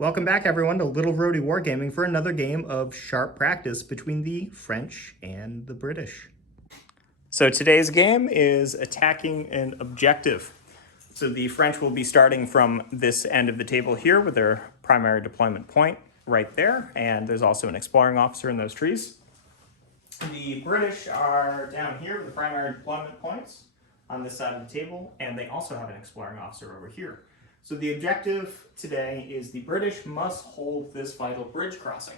Welcome back, everyone, to Little Roadie Wargaming for another game of sharp practice between the French and the British. So today's game is attacking an objective. So the French will be starting from this end of the table here with their primary deployment point right there, and there's also an exploring officer in those trees. The British are down here with the primary deployment points on this side of the table, and they also have an exploring officer over here. So the objective today is the British must hold this vital bridge crossing.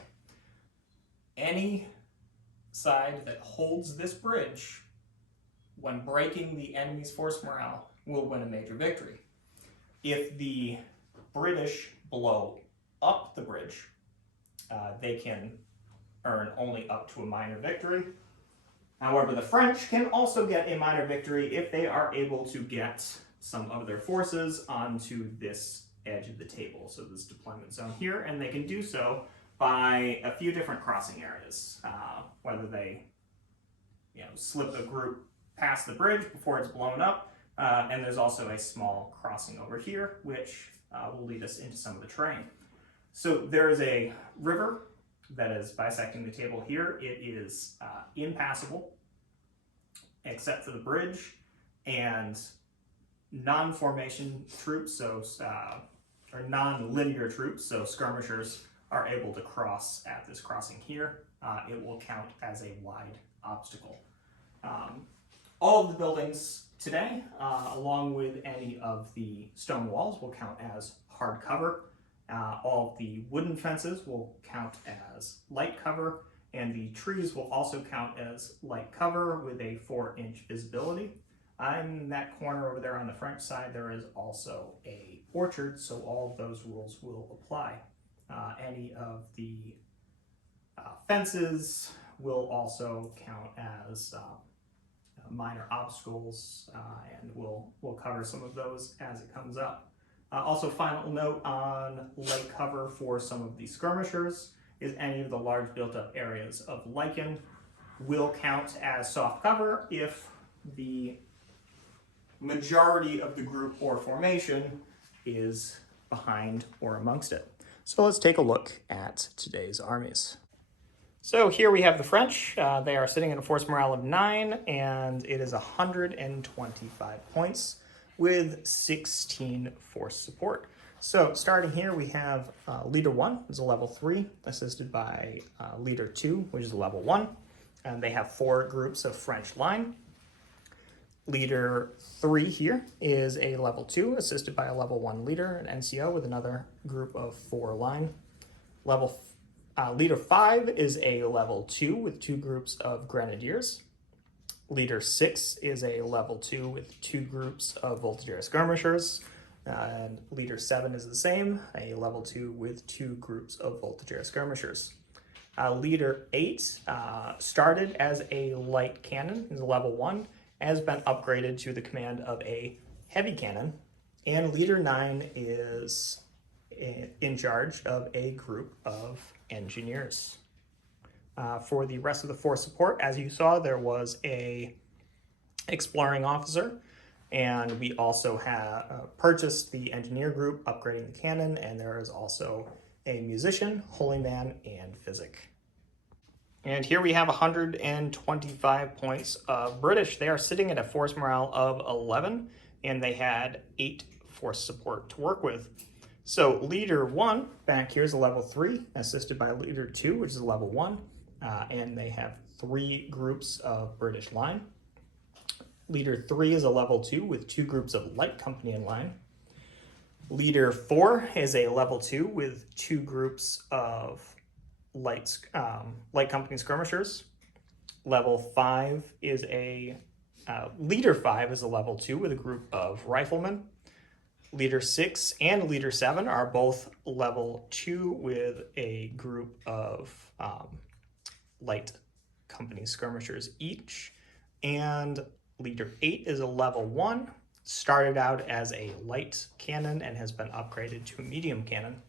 Any side that holds this bridge, when breaking the enemy's force morale, will win a major victory. If the British blow up the bridge, they can earn only up to a minor victory. However, the French can also get a minor victory if they are able to get some of their forces onto this edge of the table, so this deployment zone here, and they can do so by a few different crossing areas, whether they slip a group past the bridge before it's blown up, and there's also a small crossing over here, which will lead us into some of the terrain. So there is a river that is bisecting the table here. It is impassable except for the bridge, and non-formation troops, or non-linear troops, so skirmishers, are able to cross at this crossing here. It will count as a wide obstacle. All of the buildings today, along with any of the stone walls, will count as hard cover. All of the wooden fences will count as light cover, and the trees will also count as light cover with a 4-inch visibility. In that corner over there on the French side, there is also a orchard, so all of those rules will apply. Any of the fences will also count as minor obstacles, and we'll cover some of those as it comes up. Also, final note on light cover for some of the skirmishers is any of the large built-up areas of lichen will count as soft cover if the majority of the group or formation is behind or amongst it. So let's take a look at today's armies. So here we have the French. They are sitting at a force morale of 9, and it is 125 points with 16 force support. So starting here, we have Leader 1, who's a level 3, assisted by Leader 2, which is a level 1. And they have 4 groups of French line. Leader 3 here is a level 2, assisted by a level 1 leader, an NCO, with another group of 4 line. Leader 5 is a level 2 with 2 groups of grenadiers. Leader 6 is a level 2 with 2 groups of voltigeur skirmishers. And Leader 7 is the same, a level 2 with 2 groups of voltigeur skirmishers. Leader 8 started as a light cannon, is a level 1, has been upgraded to the command of a heavy cannon, and Leader 9 is in charge of a group of engineers. For the rest of the force support, as you saw, there was a exploring officer, and we also have purchased the engineer group, upgrading the cannon, and there is also a musician, holy man, and physic. And here we have 125 points of British. They are sitting at a force morale of 11, and they had 8 force support to work with. So Leader 1 back here is a level 3, assisted by Leader 2, which is a level 1, and they have 3 groups of British line. Leader 3 is a level 2 with 2 groups of light company in line. Leader 4 is a level 2 with 2 groups of light company skirmishers. Level 5 is Leader 5 is a level 2 with a group of riflemen. Leader 6 and Leader 7 are both level 2 with a group of light company skirmishers each. And Leader 8 is a level 1, started out as a light cannon and has been upgraded to a medium cannon.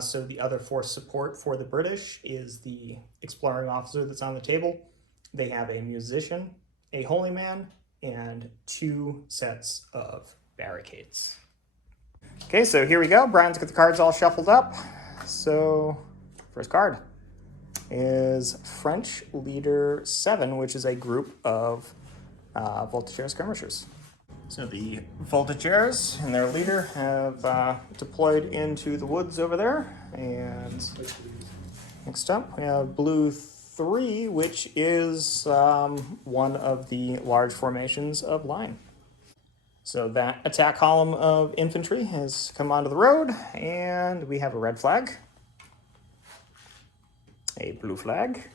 So the other force support for the British is the exploring officer that's on the table. They have a musician, a holy man, and 2 sets of barricades. Okay, so here we go. Brian's got the cards all shuffled up. So, first card is French Leader 7, which is a group of Voltigeur skirmishers. So the Voltigeurs and their leader have deployed into the woods over there. And next up, we have Blue 3, which is one of the large formations of line. So that attack column of infantry has come onto the road, and we have a red flag, a blue flag,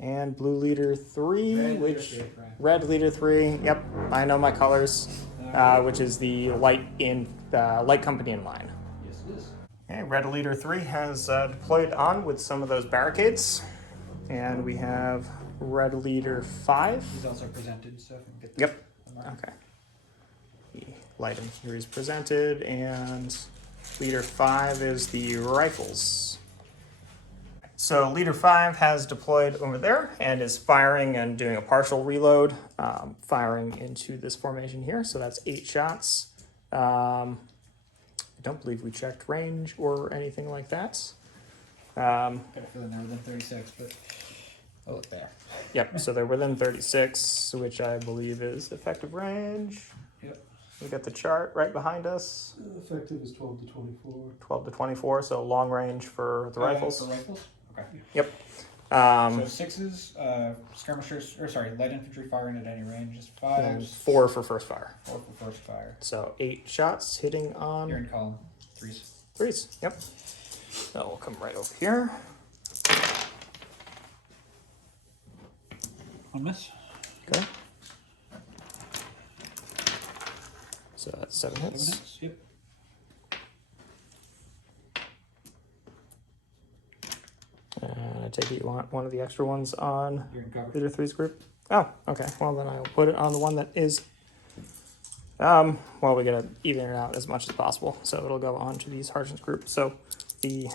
and blue leader 3, red leader 3. Yep, I know my colors, which is the light company in line. Yes, it is. Okay, red leader 3 has deployed on with some of those barricades, and we have red leader 5. He's also presented, so if we can get Yep. Okay. The light infantry is presented, and leader 5 is the rifles. So leader 5 has deployed over there and is firing and doing a partial reload, firing into this formation here. So that's 8 shots. I don't believe we checked range or anything like that. Got a feeling they're within 36, but I'll look there. Yep, so they're within 36, which I believe is effective range. Yep. We got the chart right behind us. Effective is 12 to 24. 12 to 24, so long range for the rifles. For rifles? Okay. Yep. So 6s, skirmishers, or sorry, light infantry firing at any range is 5s. And 4 for first fire. 4 for first fire. So 8 shots hitting on You're in column 3s. 3s. Yep. So we'll come right over here. One miss. Okay. So that's 7 7 hits. hits. Yep. And I take it you want one of the extra ones on You're in cover. leader 3's group? Oh, okay. Well, then I'll put it on the one that is. Well, we gotta even it out as much as possible, so it'll go on to these Harshen's group. So the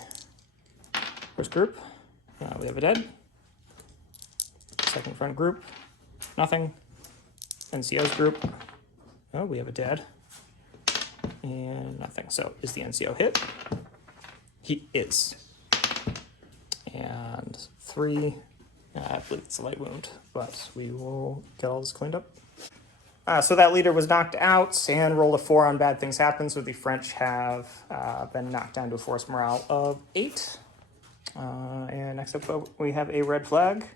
first group, we have a dead. Second front group, nothing. NCO's group, oh, we have a dead. And nothing. So is the NCO hit? He is. And 3, I believe it's a light wound, but we will get all this cleaned up. So that leader was knocked out and rolled a 4 on bad things happen. So the French have been knocked down to a force morale of 8. And next up we have a red flag.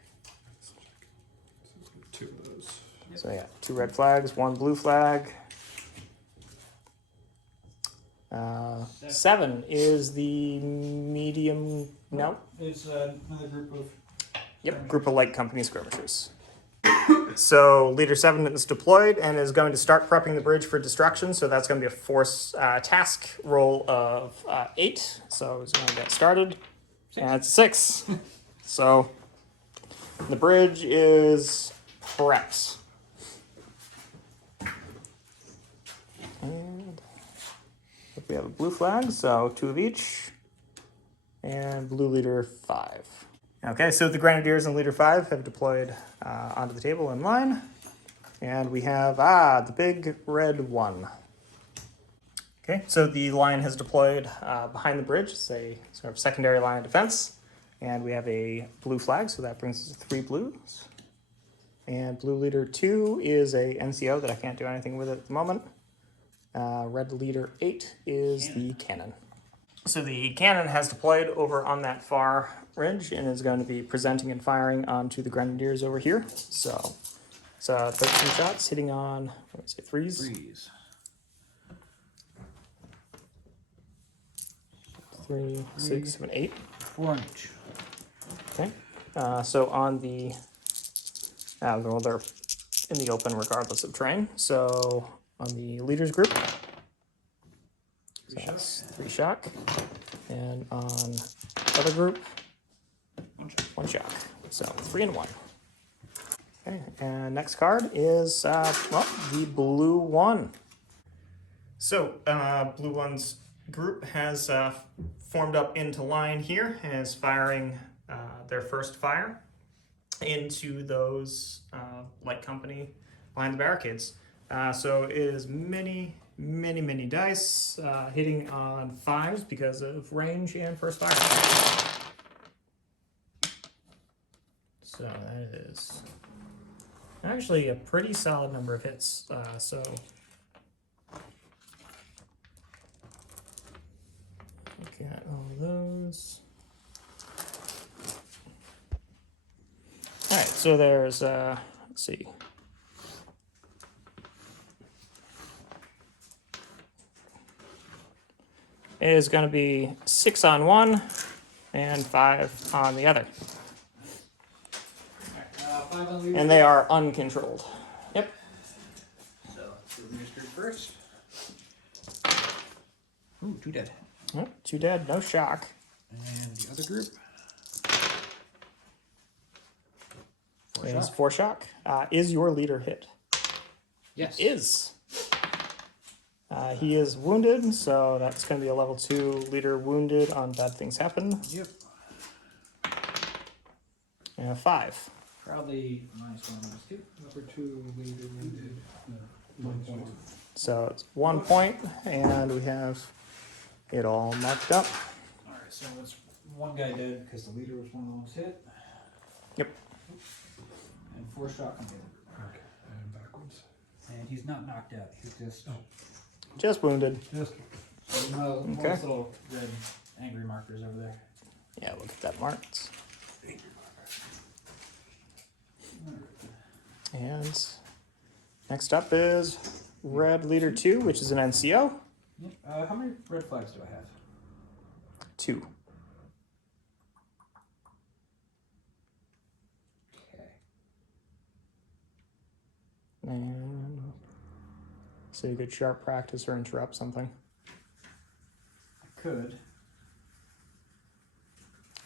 2 of those. So yeah, 2 red flags, 1 blue flag. 7 is the medium. No. It's another group of. Yep, group of light company skirmishers. So leader 7 is deployed and is going to start prepping the bridge for destruction. So that's going to be a force task roll of 8. So he's going to get started. 6. And it's 6. So the bridge is prepped. And we have a blue flag, so 2 of each. And blue leader 5. Okay, so the Grenadiers and leader 5 have deployed onto the table in line. And we have, the big red 1. Okay, so the line has deployed behind the bridge. It's a sort of secondary line of defense. And we have a blue flag, so that brings us to 3 blues. And blue leader 2 is a NCO that I can't do anything with at the moment. Red leader 8 is the cannon. So the cannon has deployed over on that far ridge and is going to be presenting and firing onto the Grenadiers over here. So 13 shots hitting on, what would I say, 3s? 3s. 3, 6, 7, 8. 4 on each. Okay. So on the, well, they're in the open regardless of terrain. So on the leaders group, so that's 3 shock. And on other group, 1 shock. So 3 and 1. Okay, and next card is, the blue 1. So, blue 1's group has formed up into line here and is firing their first fire into those light company behind the barricades. So it is many many dice, hitting on 5s because of range and first fire. So that is actually a pretty solid number of hits. So look at all those. All right, so there's let's see. It is going to be 6 on one and 5 on the other. Alright, 5 on leader. And they are uncontrolled. Yep. So let's do leader streak first. Ooh, 2 dead. Oh, 2 dead, no shock. And the other group. 4 Is shock. 4 shock. Is your leader hit? Yes. Is. He is wounded, so that's going to be a level 2 leader wounded on bad things happen. Yep. And a 5. Proudly -1, -2. Number 2, leader wounded. -1. So it's 1 point, and we have it all marked up. Alright, so it's 1 guy dead because the leader was one of the ones hit. Yep. And 4 shock on the other group. Okay, and backwards. And he's not knocked out. He's just Just wounded. Just one of Okay. those little red angry markers over there. Yeah, look at that marked. And next up is red leader 2, which is an NCO. Yep. How many red flags do I have? 2. Okay. And so you could sharp practice or interrupt something. I could.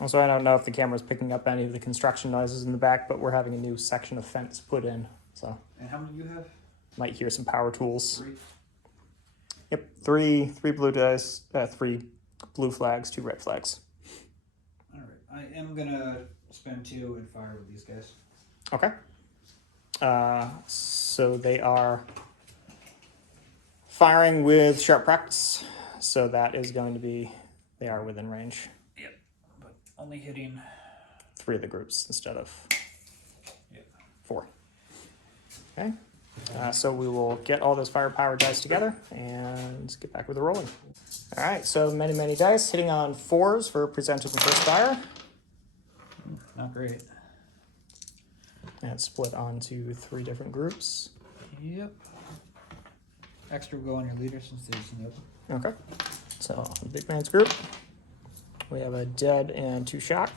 Also, I don't know if the camera's picking up any of the construction noises in the back, but we're having a new section of fence put in, so And how many do you have? might hear some power tools. 3. Yep, three blue dice, 3 blue flags, 2 red flags. Alright. I am gonna spend 2 and fire with these guys. Okay. So they are firing with sharp practice, so that is going to be, they are within range. Yep. But only hitting. 3 of the groups instead of Yep. 4. Okay. So we will get all those firepower dice together and get back with the rolling. All right, so many dice hitting on 4s for presented and first fire. Not great. And it's split onto 3 different groups. Yep. Extra will go on your leader since there's no. Okay. So on the big man's group, we have a dead and 2 shock.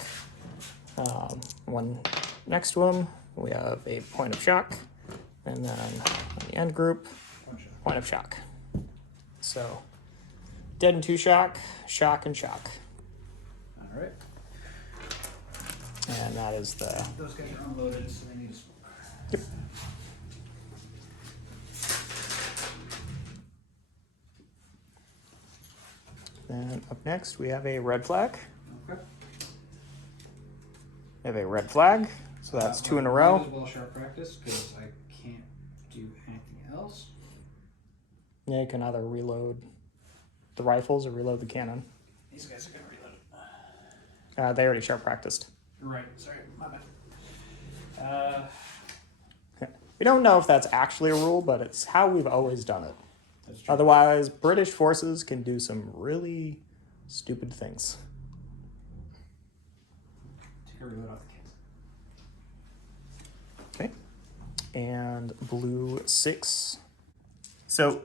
1 next to him, we have a point of shock. And then on the end group, point of shock. So dead and 2 shock, shock and shock. Alright. And that is the, Those guys are unloaded, so they need a smoke. Yep. Then up next we have a red flag. Okay. We have a red flag, so that's 2 in a row. Might as well sharp practice because I can't do anything else. Yeah, you can either reload the rifles or reload the cannon. These guys are gonna reload it. They already sharp practiced. You're right. Sorry, my bad. We don't know if that's actually a rule, but it's how we've always done it. That's true. Otherwise, British forces can do some really stupid things. Take a reload off the case. Okay. And blue 6. So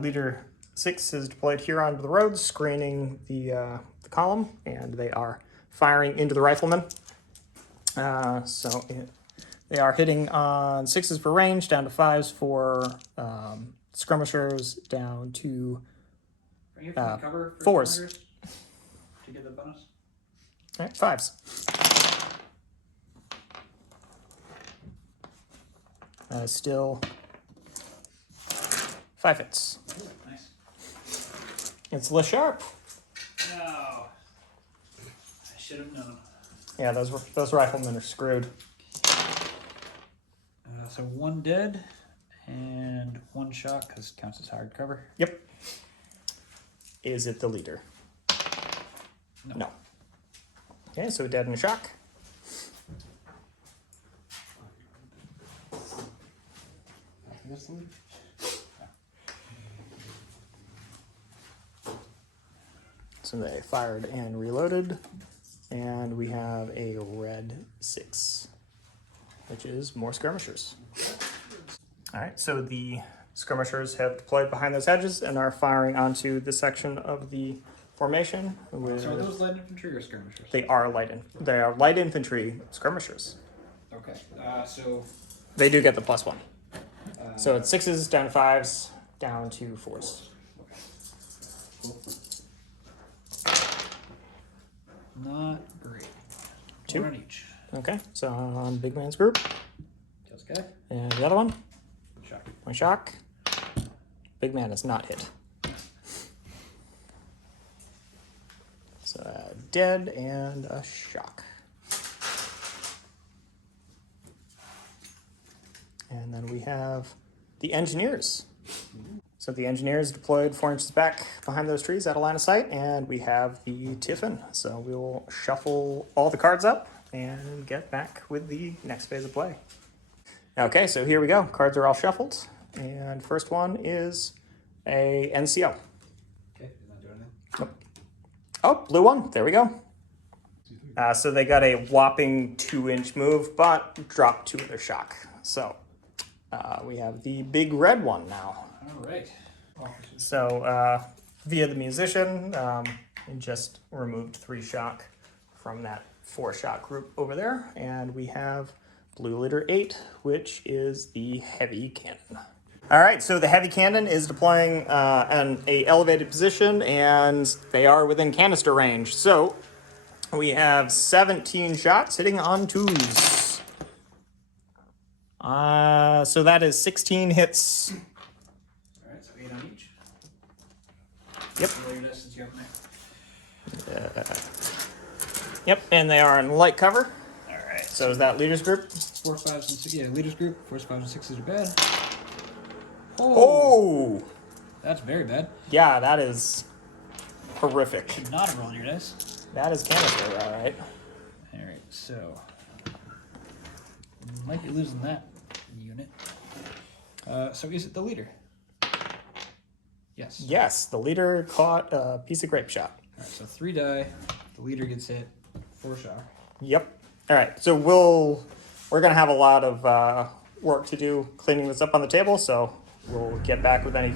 leader 6 is deployed here onto the road, screening the column, and they are firing into the riflemen. They are hitting on 6s for range, down to 5s for skirmishers, down to Are you have cover for 4s. skirmishers to get the bonus? All right, 5s. Still 5 hits. Ooh, nice. It's Le Sharp. No. I should have known. Yeah, those riflemen are screwed. So 1 dead And one shot because it counts as hard cover. Yep. Is it the leader? No. Okay, so dead and a shock. I think that's the leader. So they fired and reloaded, and we have a red 6, which is more skirmishers. All right, so the skirmishers have deployed behind those hedges and are firing onto the section of the formation. With, So are those light infantry or skirmishers? they are light infantry skirmishers. Okay. So. They do get the +1. So it's 6s down to 5s down to 4s. Not great. 2 One on each. Okay, so on big man's group, Kills guy. and the other one, Shock. one shock. Big man is not hit. So dead and a shock. And then we have the engineers. So the engineers deployed 4 inches back behind those trees out of line of sight, and we have the Tiffin. So we will shuffle all the cards up and get back with the next phase of play. Okay, so here we go. Cards are all shuffled, and first one is a NCO. Okay, he's not doing anything. Nope. Oh, blue one. There we go. So they got a whopping 2-inch move, but dropped 2 of their shock. So we have the big red one now. All right. So via the musician, it just removed 3 shock from that 4 shock group over there, and we have blue leader 8, which is the heavy cannon. All right, so the heavy cannon is deploying an elevated position, and they are within canister range. So we have 17 shots hitting on 2s. So that is 16 hits. All right, so 8 on each. Yep. Since you have an Yep, and they are in light cover. All right. So is that leaders group? 4s, 5s, and 6s. Yeah, leaders group. 4s, 5s, and 6s are bad. Oh! That's very bad. Yeah, that is horrific. Should not have rolled your dice. That is canister, all right. All right, so might be losing that unit. So is it the leader? Yes. Yes, the leader caught a piece of grape shot. All right, so 3 die. The leader gets hit. 4 shock. Yep. All right, so we're gonna have a lot of work to do cleaning this up on the table, so we'll get back with any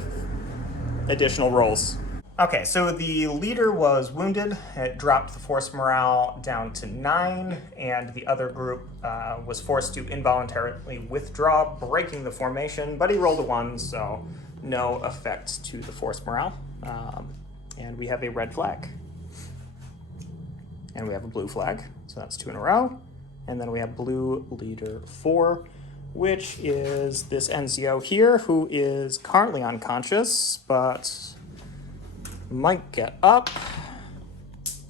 additional rolls. Okay, so the leader was wounded. It dropped the force morale down to 9, and the other group was forced to involuntarily withdraw, breaking the formation, but he rolled a 1, so no effect to the force morale. And we have a red flag. And we have a blue flag, so that's 2 in a row. And then we have blue leader 4, which is this NCO here, who is currently unconscious, but might get up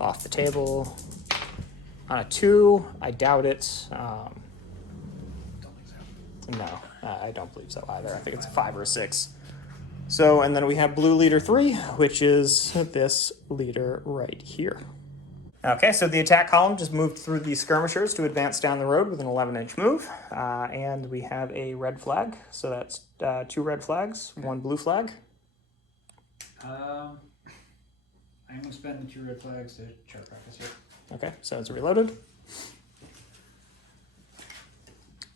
off the table on a 2. I doubt it. Don't think so. No, I don't believe so either. I think it's a 5 or a 6. So, and then we have blue leader 3, which is this leader right here. Okay, so the attack column just moved through the skirmishers to advance down the road with an 11-inch move. And we have a red flag. So that's 2 red flags, 1 blue flag. I'm going to spend the 2 red flags to chart practice here. Okay, so it's reloaded.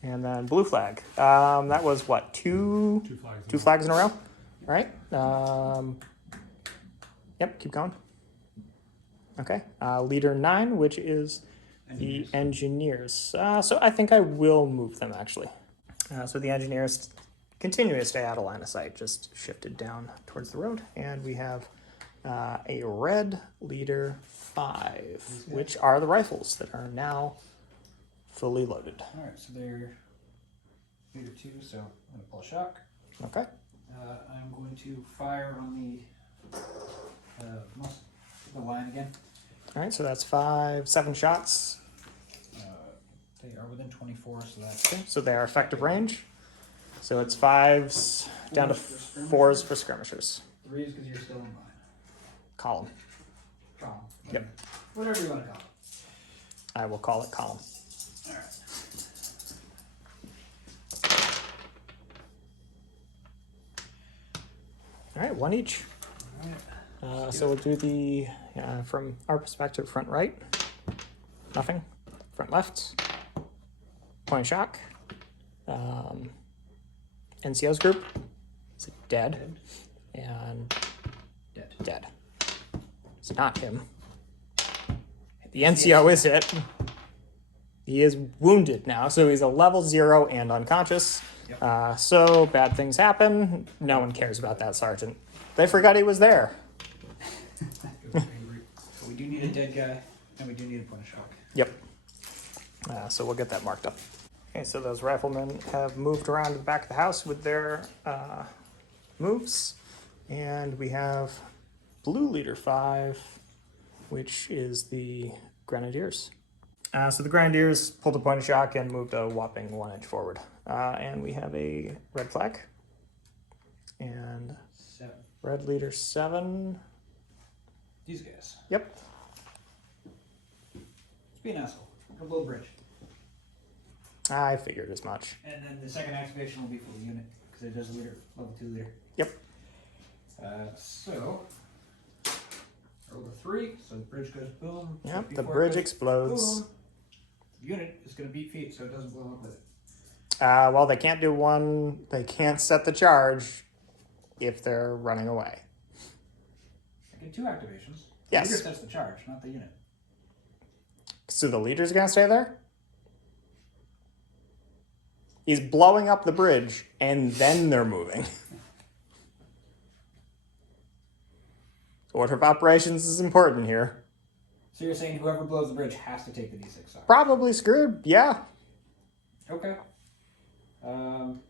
And then blue flag. That was what, 2 2 flags. 2 flags in a row? All right. Yep, keep going. Okay, leader 9, which is the engineers. So I think I will move them, actually. So the engineers continue to stay out of line of sight, just shifted down towards the road. And we have a red leader 5, which are the rifles that are now fully loaded. All right, so they're leader 2, so I'm going to pull a shock. Okay. I'm going to fire on the line again. All right, so that's 7 shots. They are within 24, so that's Okay, so they are effective range. So it's 5s down to 4s for skirmishers. 3s because you're still in line. Column. Column. Yep. Whatever you want to call it. I will call it column. All right. All right, one each. All right. So we'll do the, from our perspective, front right, nothing. Front left, point shock. NCO's group, is dead, and dead. It's not him. The NCO is hit. He is wounded now, so he's a level 0 and unconscious. Yep. So bad things happen. No one cares about that sergeant. They forgot he was there. We do need a dead guy, and we do need a point of shock. Yep. So we'll get that marked up. Okay, so those riflemen have moved around to the back of the house with their moves. And we have blue leader 5, which is the grenadiers. So the grenadiers pulled a point of shock and moved a whopping 1 inch forward. And we have a red flag. And 7. red leader 7. These guys. Yep. Let's be an asshole. We'll blow the bridge. I figured as much. And then the second activation will be for the unit, because it does leader, level 2 leader. Yep. So, roll the 3, so the bridge goes boom. Yep, the Before it bridge goes explodes. boom, the unit is going to beat feet, so it doesn't blow up with it. Well, they can't do one, they can't set the charge if they're running away. I get 2 activations. Yes. The leader sets the charge, not the unit. So the leader's gonna stay there? He's blowing up the bridge, and then they're moving. Order of operations is important here. So you're saying whoever blows the bridge has to take the d6 off? Probably screwed, yeah. Okay. Fine,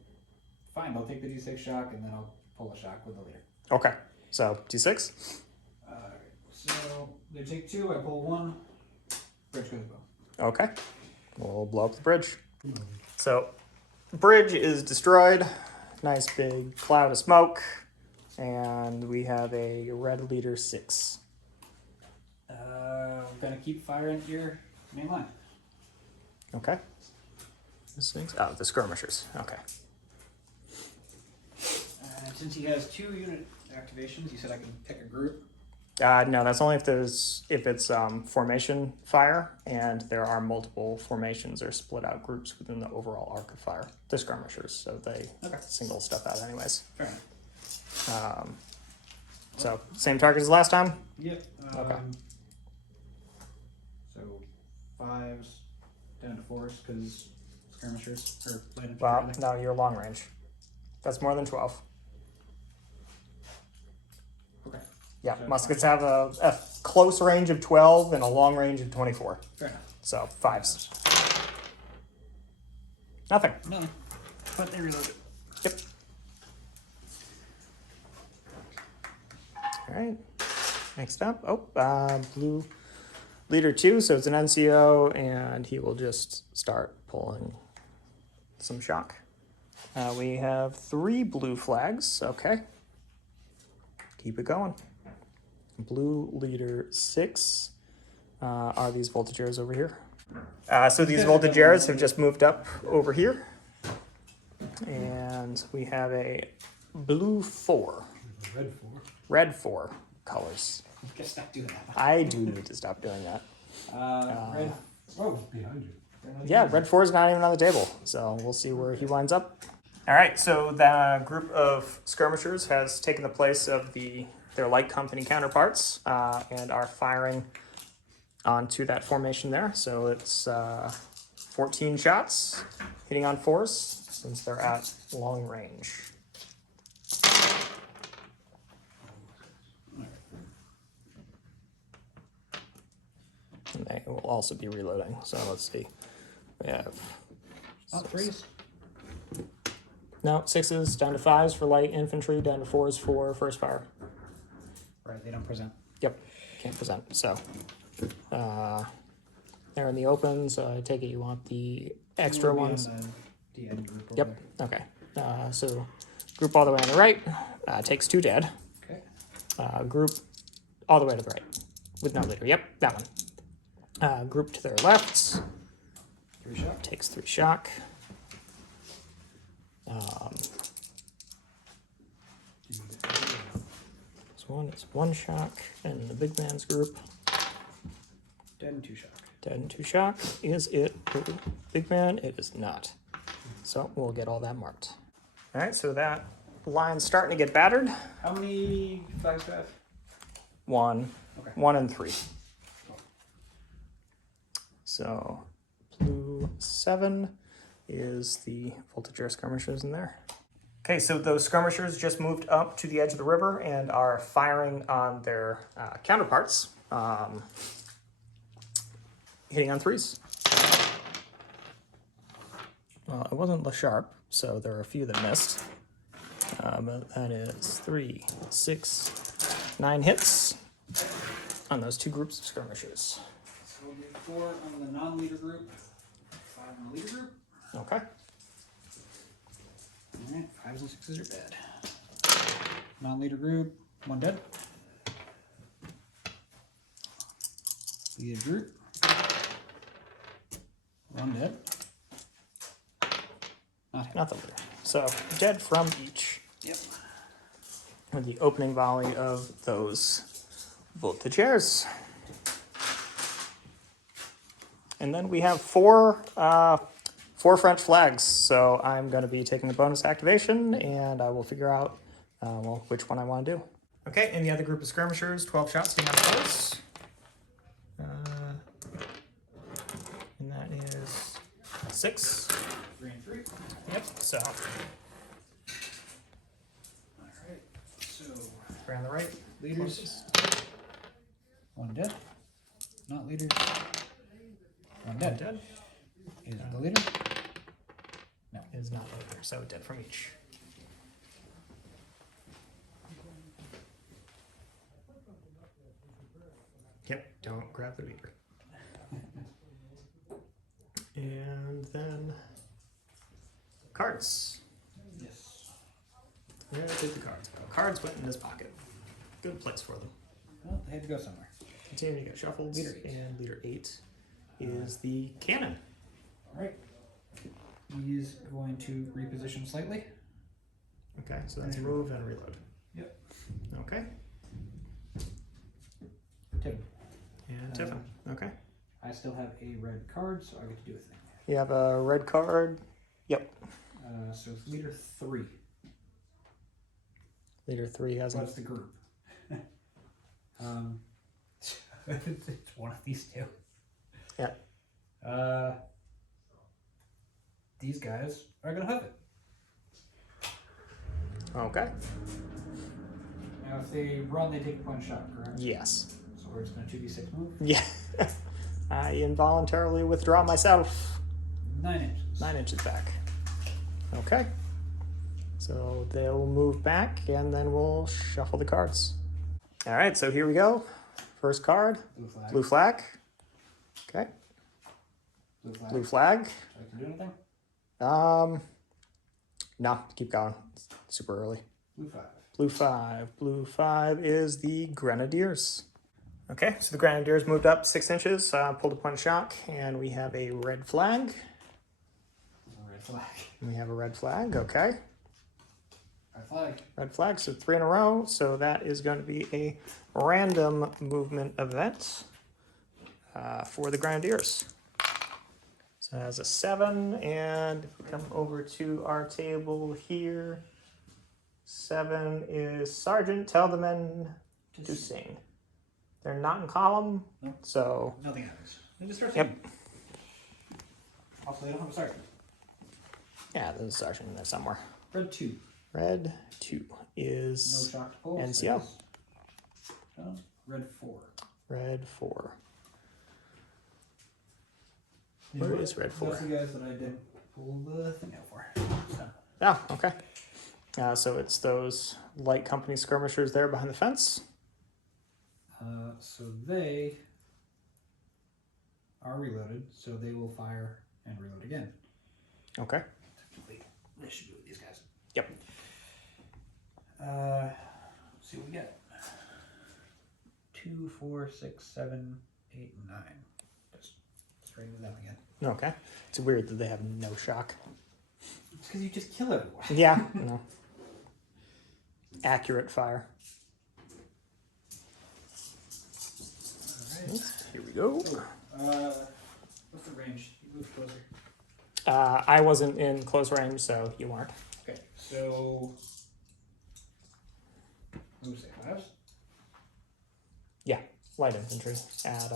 I'll take the d6 shock, and then I'll pull a shock with the leader. Okay, so D6. Alright, so they take 2, I pull 1, bridge goes boom. Okay, we'll blow up the bridge. So, bridge is destroyed. Nice big cloud of smoke. And we have a red leader 6. We're gonna keep firing at your main line. Okay. This thing's, oh, the skirmishers. Okay. And since he has 2 unit activations, you said I can pick a group. No, that's only if it's formation fire, and there are multiple formations or split out groups within the overall arc of fire. The skirmishers, so they Okay. single stuff out anyways. Fair enough. So same target as last time. Yep. Okay. So 5s down to 4s because skirmishers or light infantry. Well, rather. no, you're long range. That's more than 12. Okay. Yeah, So muskets have a close range of 12 and a long range of 24. Fair enough. So 5s. Nothing. No. But they reloaded. Yep. All right. Next up, blue leader 2. So it's an NCO, and he will just start pulling some shock. We have 3 blue flags. Okay. Keep it going. Blue leader 6 are these voltigeurs over here. So these voltigeurs have just moved up over here. And we have a blue 4. Red 4. Red 4 colors. Guess stop doing that. I do need to stop doing that. Red. Oh, behind you. Yeah, red 4 is not even on the table, so we'll see where he winds up. All right, so the group of skirmishers has taken the place of their light company counterparts and are firing onto that formation there. So it's 14 shots hitting on 4s since they're at long range. And they will also be reloading. So let's see. We have Oh, 3s. no 6s down to 5s for light infantry, down to 4s for first fire. Right, they don't present. Yep, can't present. So they're in the open. So I take it you want the extra We'll be ones. in the DN group over Yep. there. Okay. So group all the way on the right takes 2 dead. Okay. Group all the way to the right with no leader. Yep, that one. Group to their left 3 shock. takes 3 shock. This one is 1 shock, and the big man's group. Dead and 2 shock. Dead and 2 shock. Is it big man? It is not. So we'll get all that marked. All right, so that line's starting to get battered. How many flags do I have? 1, Okay. 1 and 3. So blue 7 is the voltage air skirmishers in there. Okay, so those skirmishers just moved up to the edge of the river and are firing on their counterparts, hitting on 3s. Well, it wasn't La Sharp, so there are a few that missed. But that is 3, 6, 9 hits on those 2 groups of skirmishers. So we'll do 4 on the non-leader group, 5 on the leader group. Okay. Alright, 5s and 6s are dead. Non-leader group, 1 dead. Leader group, 1 dead. Not the leader. So dead from each. Yep. With the opening volley of those voltage airs. And then we have 4 French flags. So I'm going to be taking the bonus activation, and I will figure out well, which one I want to do. Okay, and the other group of skirmishers, 12 shots to those. And that is 6. 3 and 3. Yep, so Alright, so we're on the right. leaders, 1 dead. Not leaders, 1 dead. Dead. Is the leader? No. Is not leader, so dead from each. Yep, don't grab the leader. And then cards. Yes. Where did the cards go? Cards went in this pocket. Good place for them. Well, they had to go somewhere. Continue to get shuffled. Leader 8. And leader 8 is the cannon. Alright. He's going to reposition slightly. Okay, so that's move and reload. Yep. Okay. Tip. And Tiffin. Okay. I still have a red card, so I get to do a thing. You have a red card. Yep. So it's leader 3. Leader 3 has What's the group? It's one of these 2. Yeah. These guys are gonna have it. Okay. Now, if they run, they take a point shot, correct? Yes. So we're just gonna 2d6 move. Yeah. I involuntarily withdraw myself 9 inches. 9 inches back. Okay. So they'll move back, and then we'll shuffle the cards. All right, so here we go. First card, Blue flag. blue flag. Okay, Blue flag. blue flag. So I can do anything? No, keep going. It's super early. Blue 5. Blue 5. Blue 5 is the Grenadiers. Okay, so the Grenadiers moved up 6 inches, pulled a point of shock, and we have a red flag. Red flag. We have a red flag, okay. Red flag. Red flag, so 3 in a row. So that is going to be a random movement event for the Grenadiers. So it has a 7, and if we come over to our table here, 7 is Sergeant, tell the men to sing. They're not in column, Nope. so Nothing happens. They just start yep. singing. Also, they don't have a sergeant. Yeah, there's a sergeant in there somewhere. Red 2. Red 2 No is shock to pull. NCO. Done. Red 4. Red 4. Where is red 4? That's the guys that I did pull the thing out for. So. Oh, okay. So it's those light company skirmishers there behind the fence. So they are reloaded, so they will fire and reload again. Okay. Technically, this should be with these guys. Yep. Let's see what we get. 2, 4, 6, 7, 8, 9. Just straight with them again. Okay. It's weird that they have no shock. It's because you just kill everyone. Yeah. No. Accurate fire. Alright. Here we go. What's the range? You move closer. I wasn't in close range, so you weren't. Okay, so. What do we say? 5s? Yeah. Light infantry at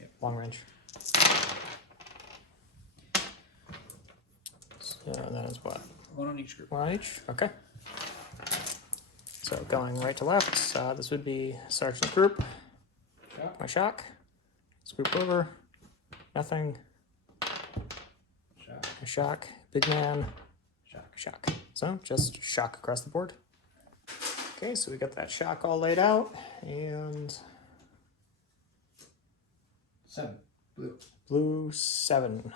Yep. long range. So that is what? 1 on each group. 1 on each? Okay. So going right to left, this would be Sergeant Group. Shock. My shock. Swoop over. Nothing. Shock. A shock. Big man. Shock. Shock. So just shock across the board. Okay, so we got that shock all laid out. And 7. Blue. blue 7.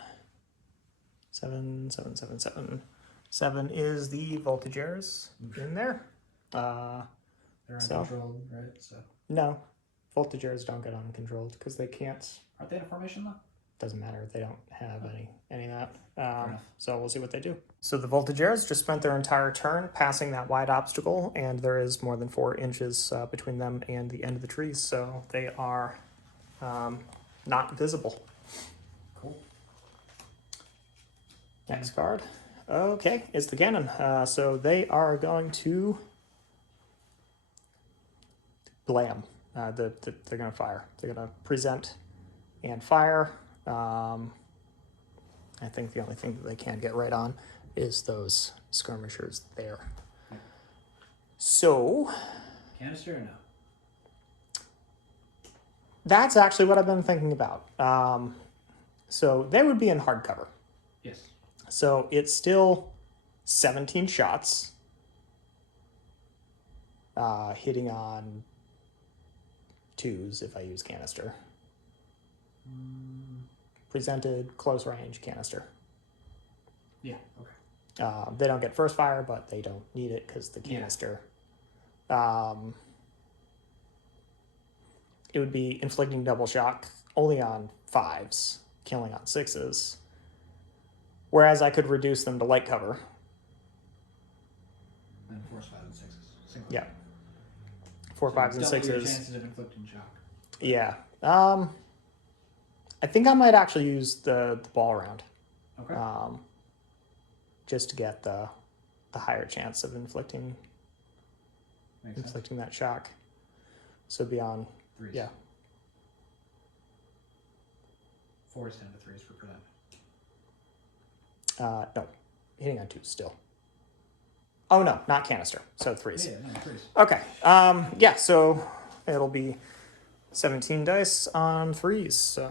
7, 7, 7, 7. 7 is the voltageers in there. They're So? uncontrolled, right? So. No, voltageers don't get uncontrolled because they can't. Aren't they in a formation though? Doesn't matter. They don't have any of that. enough. So we'll see what they do. So the voltageers just spent their entire turn passing that wide obstacle, and there is more than 4 inches between them and the end of the trees, so they are not visible. Cool. Next card. Okay, it's the cannon. So they are going to blam. They're going to fire. They're going to present and fire. I think the only thing that they can get right on is those skirmishers there. So Canister or no? that's actually what I've been thinking about. So they would be in hard cover. Yes. So it's still 17 shots, hitting on 2s if I use canister. Presented, close range, canister. Yeah. Okay. They don't get first fire, but they don't need it because the canister. It would be inflicting double shock only on 5s, killing on 6s. Whereas I could reduce them to light cover. And force 5 and 6s. Single. Yeah. 4, 5s, and Double your 6s. chances of inflicting shock. Yeah. I think I might actually use the ball round. Okay. Just to get the higher chance of inflicting Makes sense. that shock. So beyond 3s. yeah. 4s, 10 to 3s for present. No, hitting on 2s still. Oh no, not canister. So 3s. Yeah, no, 3s. Okay. Yeah. So it'll be 17 dice on 3s. So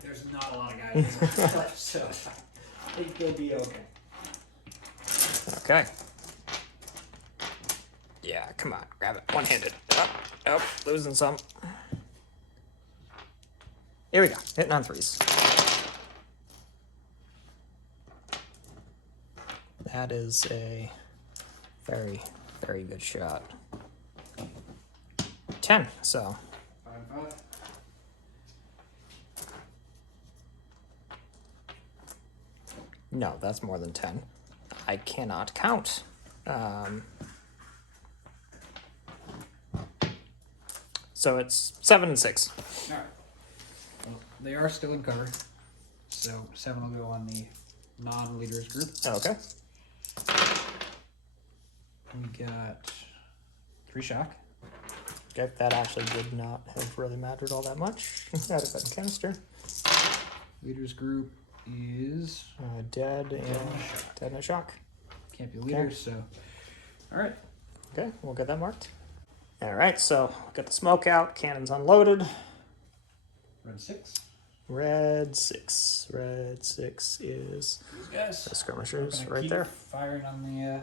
There's not a lot of guys left, so I think they'll be okay. okay. Yeah. Come on, grab it. One-handed. Oh, losing some. Here we go. Hitting on 3s. That is a very, very good shot. 10, so 5 and 5. no, that's more than 10. I cannot count. So it's 7 and 6. All right. Well, they are still in cover, so 7 will go on the non-leaders group. Okay. We got 3 shock. Okay, that actually would not have really mattered all that much. Out of that canister. Leaders group is Dead and a shock. can't be leaders, so all right. Okay, we'll get that marked. All right, so got the smoke out, cannons unloaded. Red 6. Red 6. Red 6 is These guys. the skirmishers Gonna right keep there firing on the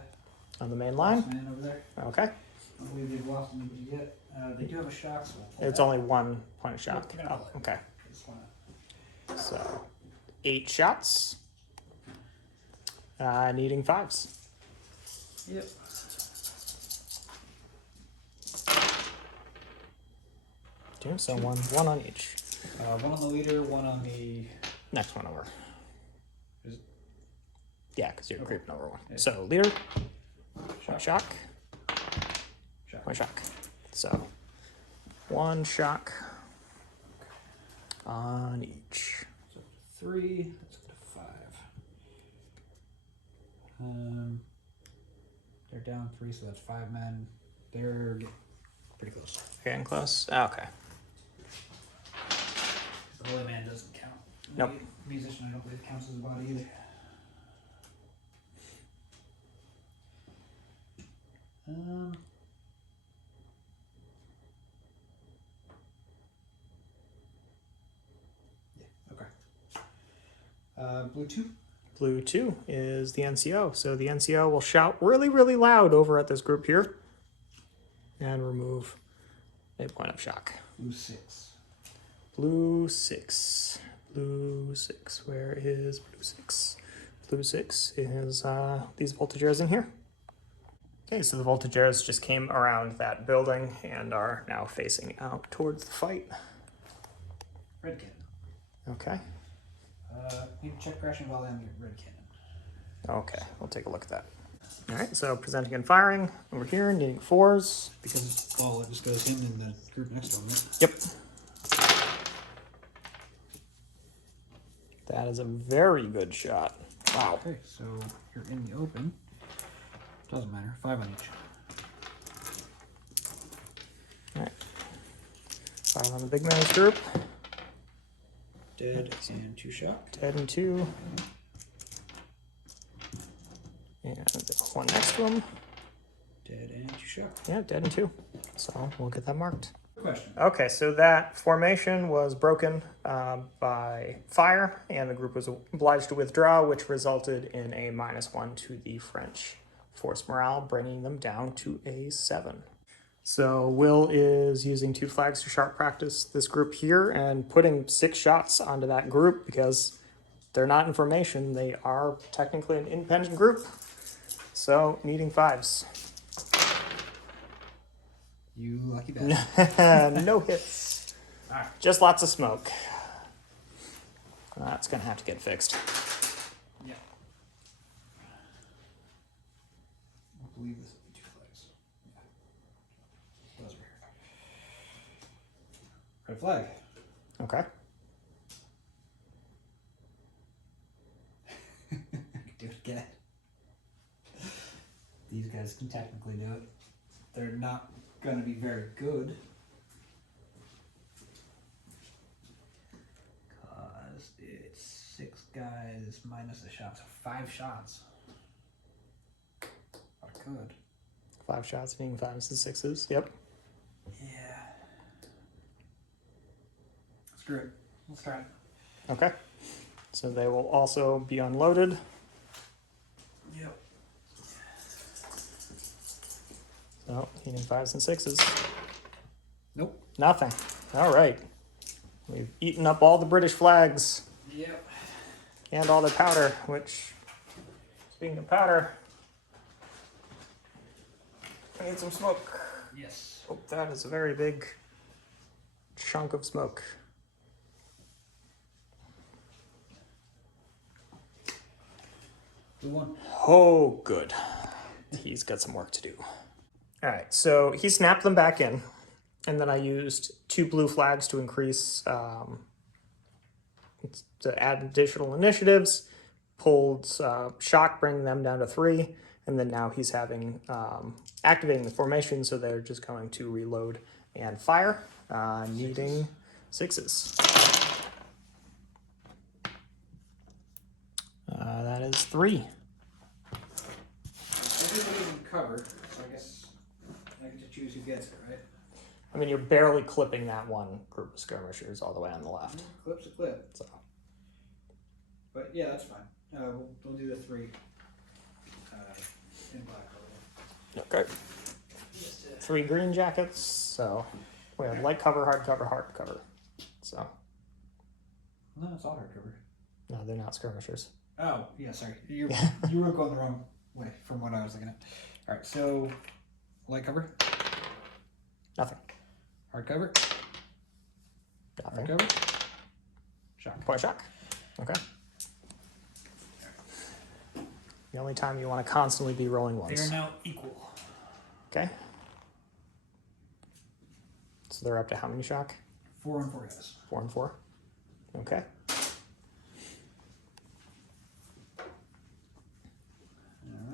on the main line. man over there. Okay, I believe they've lost anybody yet. They do have a shock, so we'll pull it's that. only 1 point of shock. We're gonna Oh, pull it. okay. Just wanna- So 8 shots. Needing 5s. Yep. Okay, so one on each. One on the leader, one on the. Next one over. Is it? Yeah, because you're Okay. creeping over one. Yeah. So leader, Shock. shock, Shock. one shock. So one shock on each. So 3. That's up to 5. They're down 3, so that's 5 men. They're getting pretty close. Getting close? Okay. The holy man doesn't count. Nope. The musician, I don't believe counts as a body either. Yeah. Okay. Blue 2. Blue 2 is the NCO. So the NCO will shout really, really loud over at this group here and remove a point of shock. Blue 6. Blue 6. Blue 6. Where is blue 6? Blue 6 is these voltageers in here. Okay, so the voltageers just came around that building and are now facing out towards the fight. Red cannon. Okay. Need to check crashing volley on the red cannon. Okay, we'll take a look at that. All right, so presenting and firing over here, needing 4s. Because it's ball, it just goes him in the group next to him, right? Yep. That is a very good shot. Wow. Okay, so you're in the open. Doesn't matter. 5 on each. All right. 5 on the big man's group. Dead and 2 shock. Dead and 2. And one next to him. Dead and 2 shock. Yeah, dead and 2. So we'll get that marked. Question. Okay, so that formation was broken by fire, and the group was obliged to withdraw, which resulted in a -1 to the French force morale, bringing them down to a 7. So Will is using 2 flags to sharp practice this group here and putting 6 shots onto that group because they're not in formation. They are technically an independent group, so needing 5s. You lucky bastard. No hits. Alright. Just lots of smoke. That's gonna have to get fixed. Yeah. I believe this will be 2 flags. Yeah. Those are here. Red flag. Okay. Do it again. These guys can technically do it. They're not going to be very good. Because it's 6 guys minus a shot, so 5 shots. I could. 5 shots, needing 5s and 6s. Yep. Yeah. Screw it. Let's try it. Okay. So they will also be unloaded. Yep. So needing 5s and 6s. Nope. Nothing. All right. We've eaten up all the British flags Yep. and all their powder, which, speaking of powder, I need some smoke. Yes. Oh, that is a very big chunk of smoke. Blue 1. Oh, good. He's got some work to do. All right, so he snapped them back in, and then I used 2 blue flags to increase, to add additional initiatives, pulled shock, bringing them down to 3, and then now he's having, activating the formation, so they're just going to reload and fire, needing 6s. That is 3. Everybody's in cover, so I guess I get to choose who gets it, right? I mean, you're barely clipping that one group of skirmishers all the way on the left. Clip's a clip. So, But yeah, that's fine. We'll do the 3 in black. okay. 3 green jackets. So we have light cover, hard cover, hard cover. So No, it's all hard cover. no, they're not skirmishers. Oh, yeah, sorry. You were going the wrong way from what I was looking at. All right, so light cover, Nothing. hard cover, hard Nothing. cover, shock. Point shock. Okay. The only time you want to constantly be rolling They ones. are now equal. Okay. So they're up to how many shock? 4 and 4 guys. 4 and 4. Okay. All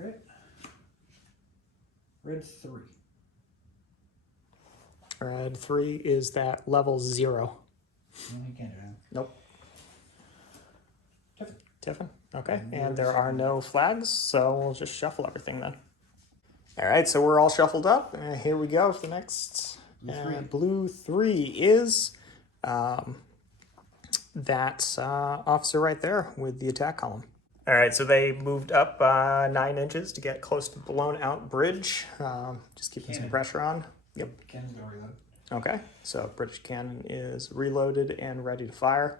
right. Red 3. Red 3 is that level 0. No, he can't do that. Nope. Tiffin. Tiffin. Okay. And And there's there are no flags, so we'll just shuffle everything then. All right, so we're all shuffled up. Here we go for the next. Blue 3. Blue 3 is that officer right there with the attack column. All right, so they moved up 9 inches to get close to blown out bridge. Just keeping some Cannon. pressure on. Yep. Cannon's gonna reload. Okay, so British cannon is reloaded and ready to fire.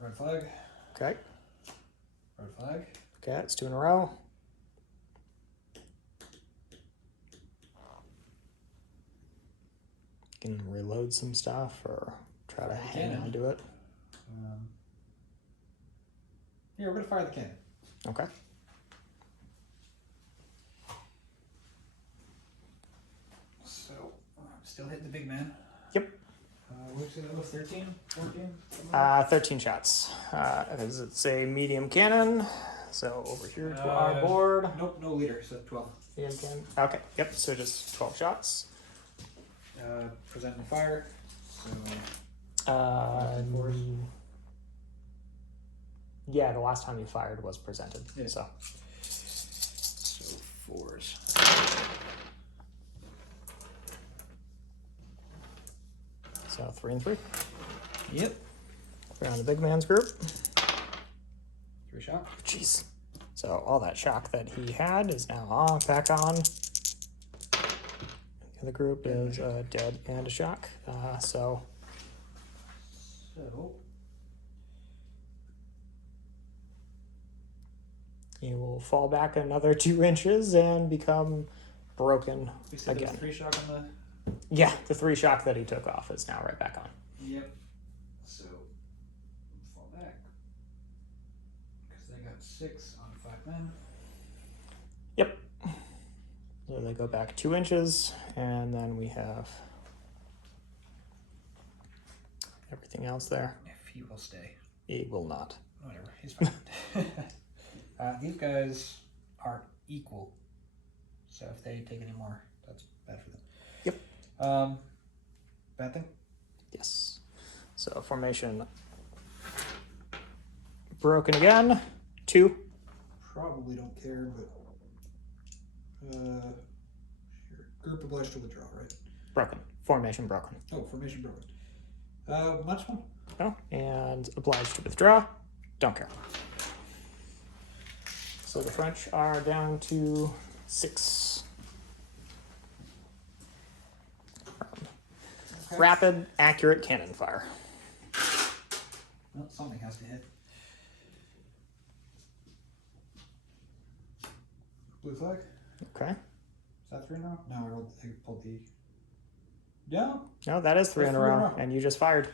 Red flag. Okay, Red flag. okay, it's 2 in a row. Can reload some stuff or try to hang Cannon. on to it. Here, we're gonna fire the cannon. Okay. So, still hitting the big man. Yep. What's that was 13? 14? 13 shots. Because it's a medium cannon. So over here to our Uh, board. Nope, no leader, so 12. Medium cannon. Okay, yep, so just 12 shots. Presenting fire. So, Uh, yeah, the last time you fired was presented. Yeah. So so 4s. so 3 and 3. Yep. We're on the big man's group. 3 shot. Jeez. So all that shock that he had is now on, back on. The other group is dead and a shock. So So, he will fall back another 2 inches and become broken we said there again. was 3 shock on the. Yeah, the 3 shock that he took off is now right back on. Yep. So, fall back. Because they got 6 on 5 men. Yep. So they go back 2 inches, and then we have everything else there. If he will stay. He will not. Whatever, he's fine. These guys are equal. So if they take any more, that's bad for them. Yep. Bad thing? Yes. So formation broken again. 2. Probably don't care, but sure. Group obliged to withdraw, right? Broken. Formation broken. Oh, formation broken. Minus 1. Oh, and obliged to withdraw. Don't care. So the French are down to 6. Okay. Rapid, accurate cannon fire. Well, something has to hit. Blue flag. Okay. Is that 3 in a row? No, I pulled the. No. No, that is 3 That's in a 3 in a row, row. and you just fired.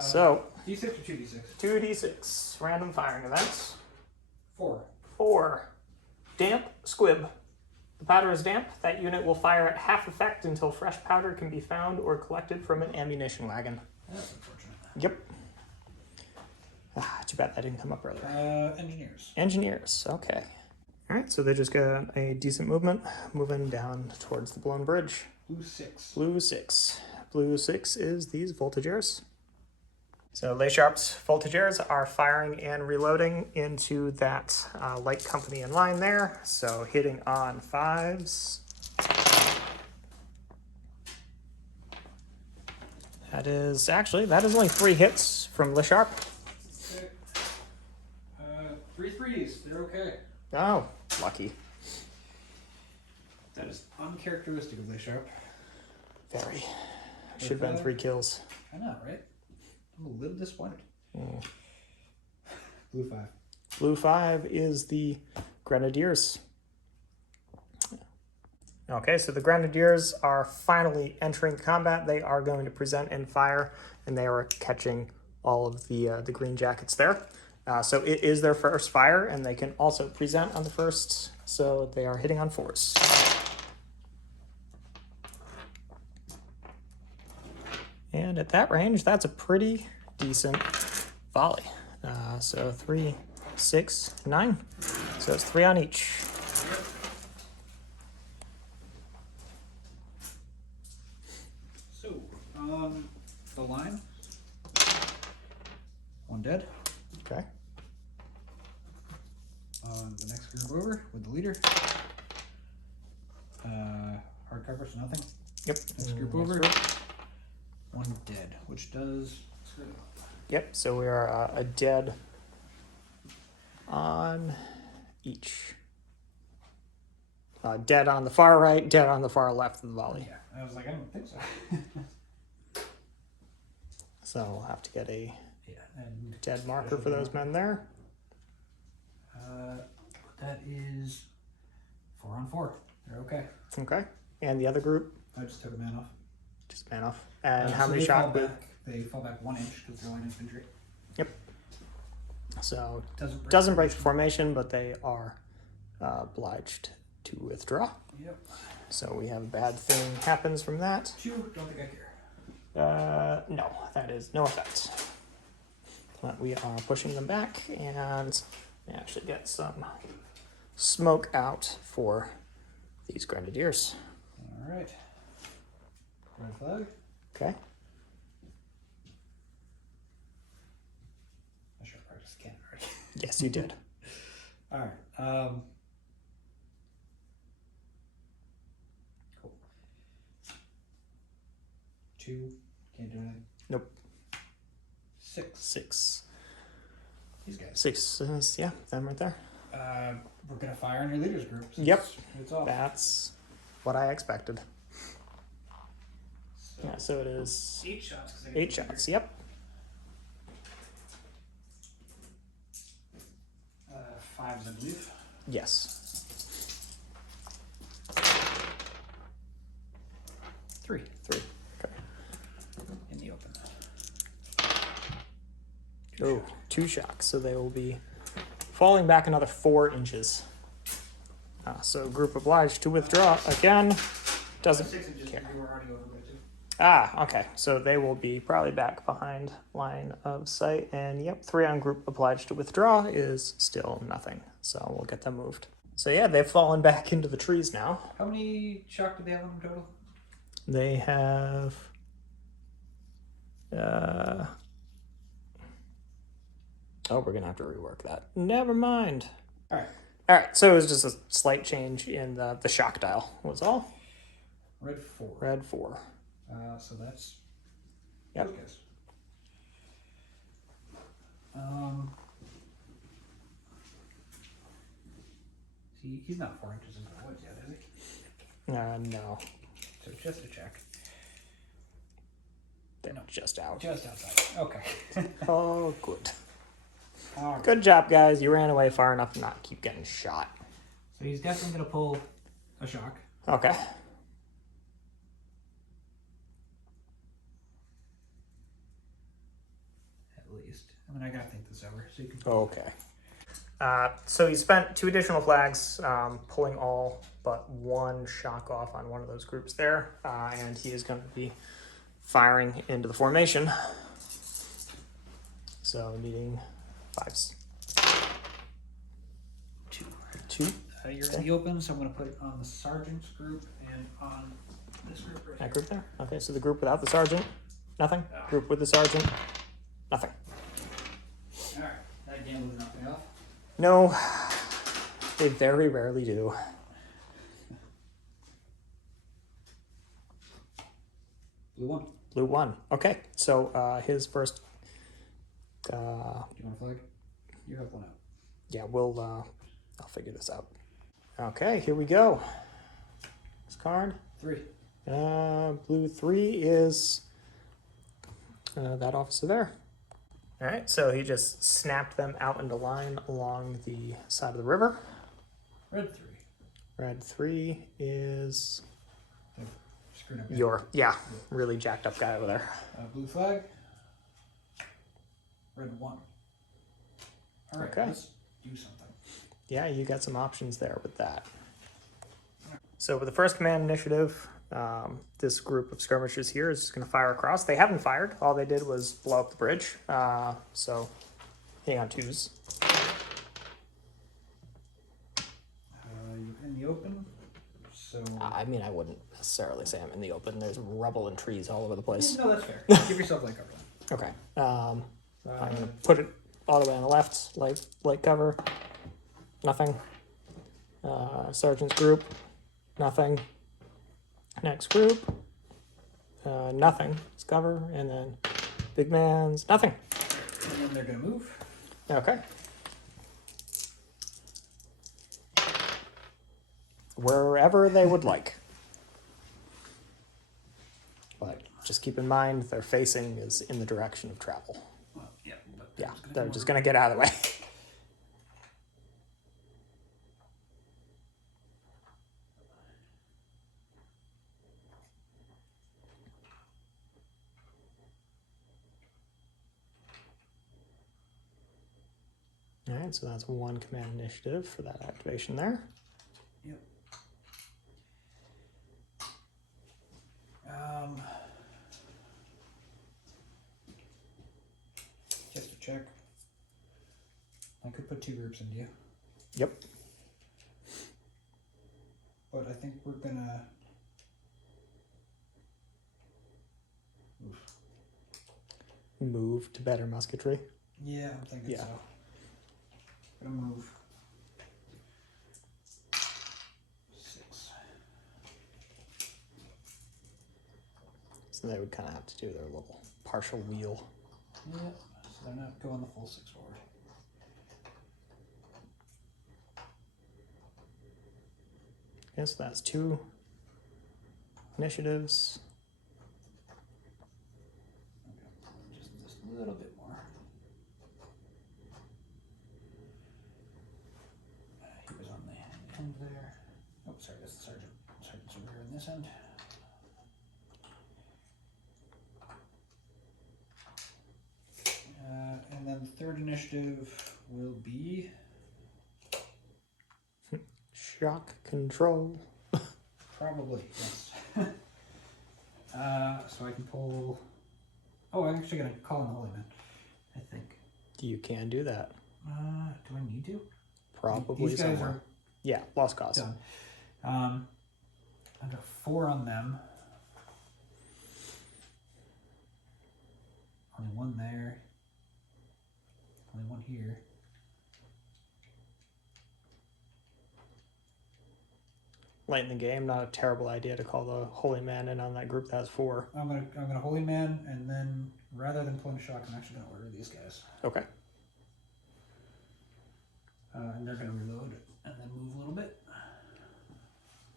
So, D6 or 2d6? 2d6 random firing events. 4. 4. Damp squib. The powder is damp. That unit will fire at half effect until fresh powder can be found or collected from an ammunition wagon. That's unfortunate. Yep. Too bad that didn't come up earlier. Engineers. Engineers. Okay. All right, so they just got a decent movement, moving down towards the blown bridge. Blue 6. Blue 6. Blue 6 is these voltigeurs. So Les Sharp's voltigeurs are firing and reloading into that light company in line there. So hitting on 5s. That is only 3 hits from Les Sharp. Okay. 3 3s. They're okay. Oh, lucky. That is uncharacteristic of Les Sharp. Very. Should have been 3 kills. I know, right? I'm a little disappointed. Mm. Blue 5. Blue 5 is the Grenadiers. Okay, so the Grenadiers are finally entering combat. They are going to present and fire, and they are catching all of the green jackets there. So it is their first fire, and they can also present on the first, so they are hitting on 4s. And at that range, that's a pretty decent volley. So 3, 6, 9. So it's 3 on each. So, on the line, 1 dead. Okay. On the next group over with the leader. Hardcover, so nothing. Yep. Next group Next over. group. 1 dead, which does. Yep, so we are a dead on each. Dead on the far right, dead on the far left of the volley. Yeah, I was like, I don't think so. So we'll have to get a Yeah, and dead marker for those men there. that is 4 on 4. They're okay. Okay. And the other group, I just took a man off. just man off. And how So many they fall shot with? back? They fall back 1 inch because they're line infantry. Yep. So Doesn't break the formation, but they are obliged to withdraw. Yep. So we have a bad thing happens from that. 2, don't think I care. No, that is no effect. But we are pushing them back and we actually get some smoke out for these Grenadiers. Alright. Red flag. Okay. I should have practiced cannon already. Yes, you did. Alright. Cool. 2. Can't do anything. Nope. 6. 6. These guys. 6 is, yeah, them right there. We're gonna fire on your leaders group. Yep. It's off. That's what I expected. So, Yeah, so it is 8 shots. 'Cause I get 8 the shots. leader. Yep. 5s, I believe. Yes. 3 3. Okay. in the open. Oh, 2 shocks. So they will be falling back another 4 inches. So group obliged to withdraw again. Doesn't 6 inches. care. You were already over by 2. Okay. So they will be probably back behind line of sight. And yep, 3 on group obliged to withdraw is still nothing. So we'll get them moved. So yeah, they've fallen back into the trees now. How many shock do they have on them total? They have... Oh, we're going to have to rework that. Never mind. Alright. All right, so it was just a slight change in the shock dial was all. Red 4. Red 4. So that's Yep. those guys. See, he's not 4 inches into the woods yet, is he? No, So just a check. they're just out. Just outside. Okay. Oh, good. All right. Good job, guys. You ran away far enough to not keep getting shot. So he's definitely going to pull a shock. Okay. At least. And then I got to think this over. So you can. Okay. So he spent 2 additional flags, pulling all but 1 shock off on one of those groups there, and he is going to be firing into the formation. So needing 5s. 2. 2. You're in the open, so I'm going to put it on the sergeant's group and on this group right That here. group there. Okay, so the group without the sergeant, nothing. Ah. Group with the sergeant, nothing. All right. That game was nothing off. No, they very rarely do. Blue 1. Blue 1. Okay, so his first. Do you want a flag? You have one out. Yeah, I'll figure this out. Okay, here we go. This card. 3. Blue 3 is that officer there. All right, so he just snapped them out into line along the side of the river. Red 3. Red 3 is Screwed up. really jacked up guy over there. Blue flag. Red 1. All right, Okay. let's do something. Yeah, you got some options there with that. So with the first command initiative, this group of skirmishers here is just going to fire across. They haven't fired. All they did was blow up the bridge. So hitting on 2s. You're in the open, so... I mean, I wouldn't necessarily say I'm in the open. There's rubble and trees all over the place. No, that's fair. Give yourself light cover then. Okay. I'm going to put it all the way on the left, light cover. Nothing. Sergeant's group. Nothing. Next group. Nothing. It's cover. And then big man's nothing. And then they're going to move. Okay. Wherever they would like. But just keep in mind their facing is in the direction of travel. Well, yeah. But Yeah, they're just going to get out of the way. All right, so that's one command initiative for that activation there. Yep. Just to check. I could put 2 groups into you, Yep. but I think we're gonna... Oof. Move to better musketry. Yeah, I'm thinking Yeah. so. Gonna move 6. So they would kind of have to do their little partial wheel. Yeah, so they're not going the full 6 forward. Okay, so that's 2 initiatives. Okay, just a little bit more. He was on the end there. Oh, sorry, that's the sergeant. Sergeant's over here on this end. And then the third initiative will be... Shock control. Probably, yes. So I can pull... Oh, I'm actually going to call in the Holy Man, I think. You can do that. Do I need to? Probably These guys somewhere. Yeah, lost cause. Done. I've got 4 on them. Only 1 there. Only 1 here. Late in the game, not a terrible idea to call the Holy Man in on that group that has 4. I'm gonna Holy Man, and then rather than pulling a shock, I'm actually gonna order these guys. Okay. And they're gonna reload and then move a little bit.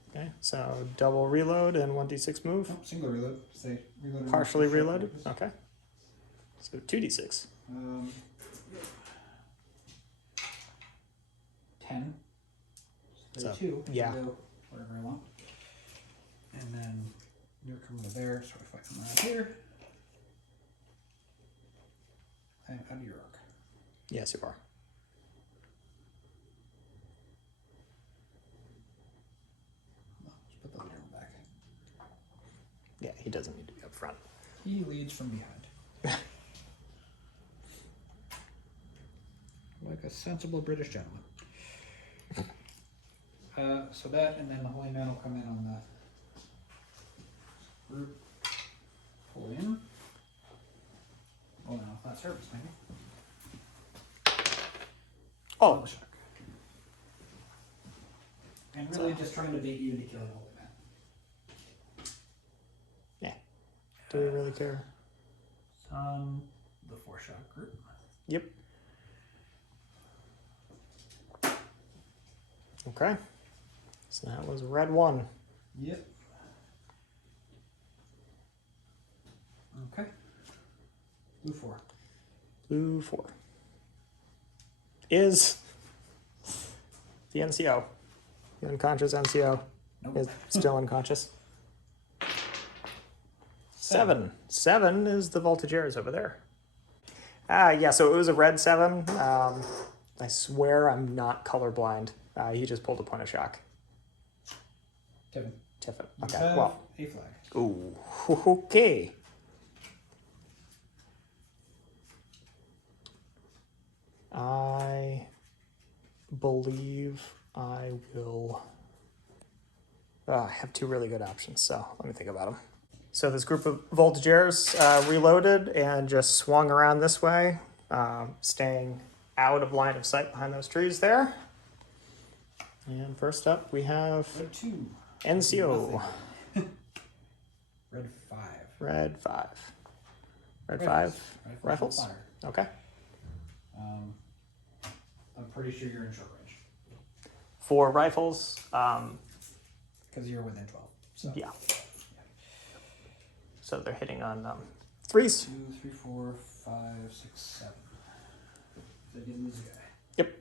Okay, so double reload and 1d6 move. Oh, single reload. Say reload. and Partially shock reloaded. purpose. Okay. So 2d6. 10. So, 32. yeah. So whatever I want. And then you're coming to there, so if I come around here. And out of your arc. Yes, you are. Just put the leader back. Yeah, he doesn't need to be up front. He leads from behind. Like a sensible British gentleman. So that, and then the Holy Man will come in on the group. Pull in. Oh no, not service, maybe. Oh, Shock. And really just trying to bait you to kill the Holy Man. yeah. Do we really care? The 4-shot group. Yep. Okay. So that was red 1. Yep. Okay. Blue 4. Blue 4. Is the NCO. You unconscious, NCO? Nope. Is still unconscious. 7. 7 is the Voltigeurs over there. Yeah, so it was a red 7. I swear I'm not colorblind. He just pulled a point of shock. Tiffin. Tiffin. You Okay, have well. a flag. Ooh, okay. I believe I will... I have 2 really good options, so let me think about them. So this group of Voltigeurs reloaded and just swung around this way, staying out of line of sight behind those trees there. And first up, we have Red 2. NCO. Nothing. Red 5. Red 5. Red Rifles. 5 rifles? Fire. Okay. I'm pretty sure you're in short range. For rifles, Because you're within 12. So. yeah. So they're hitting on 3s. 2, 3, 4, 5, 6, 7. They didn't lose a guy. Yep.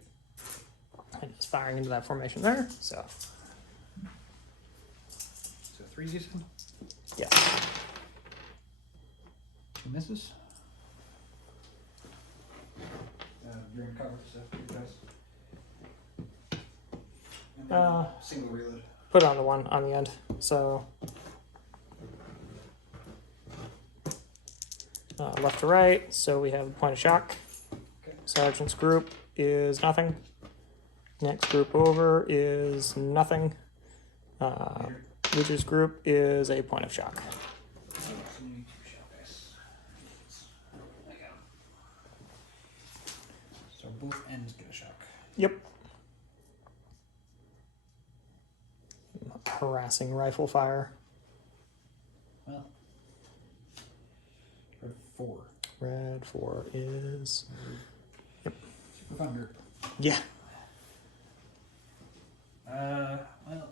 And it's firing into that formation there. So, So 3s you said? yeah. 2 misses. You're in cover, so you guys. And then single reload. Put on the 1 on the end. So, left to right. So we have a point of shock. Okay. Sergeant's group is nothing. Next group over is nothing. Leader's group is a point of shock. So you need 2 shell dice. I got 'em. So both ends get a shock. Yep. Harassing rifle fire. Well. Red 4. Red 4 is... Super Thunder. Yeah. Well,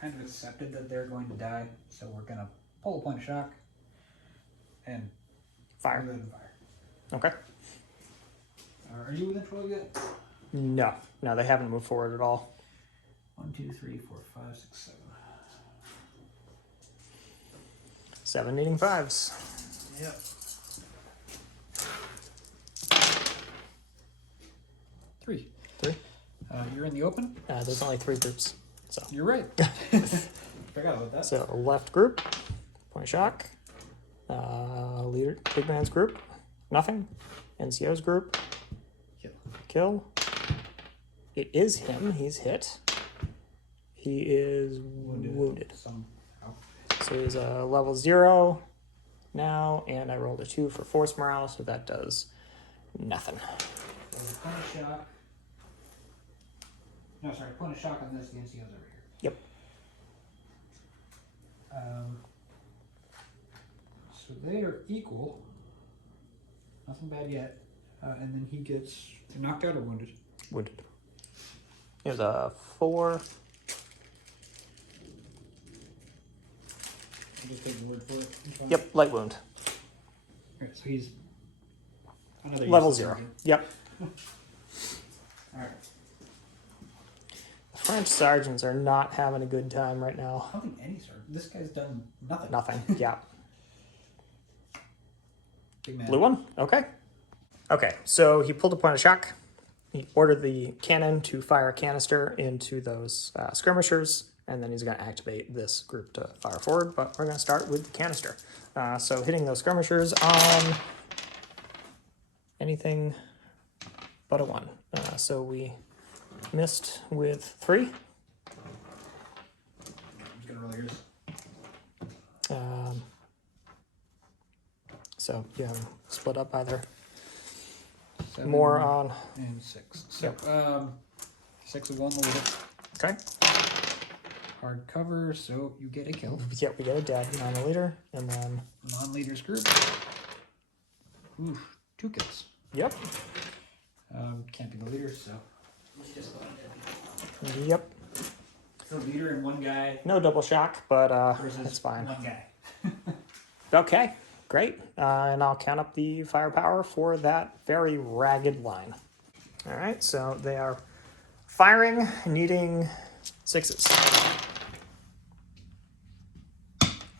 kind of accepted that they're going to die, so we're gonna pull a point of shock and Fire. reload and fire. Okay. Are you within 12 yet? No. No, they haven't moved forward at all. 1, 2, 3, 4, 5, 6, 7. 7 needing 5s. Yep. Three. 3. You're in the open. There's only 3 groups. So, You're right. Forgot about that. so left group, point of shock. Leader, big man's group, nothing. NCO's group, Kill. kill. It is him. He's hit. He is wounded. Somehow. So he's a level 0 now, and I rolled a 2 for force morale, so that does nothing. So point of shock. No, sorry, point of shock on this. The NCO's over here. Yep. So they are equal. Nothing bad yet. And then he gets knocked out or wounded. Wounded. He was a 4. I'll just take the word for it. It's fine. Yep, light wound. Alright, so he's another Level useless 0. sergeant. Yep. Alright. The French sergeants are not having a good time right now. I don't think any sergeant. This guy's done nothing. Nothing. Yeah. Big man. Blue 1? Okay. Okay, so he pulled a point of shock. He ordered the cannon to fire a canister into those skirmishers, and then he's going to activate this group to fire forward, but we're going to start with the canister. So hitting those skirmishers on anything but a 1. So we missed with 3. I'm just gonna roll yours. So you have them split up either 7 more on... and 6. So 6 of 1 will hit. Okay. Hard cover, so you get a kill. Yeah, we get a dead on the leader, and then... Non-leaders group. Oof, 2 kills. Yep. Can't be the leader, so let's just go ahead. Yep. The leader and 1 guy No double shock, but versus it's fine. 1 guy. Okay, great. And I'll count up the firepower for that very ragged line. All right, so they are firing, needing sixes.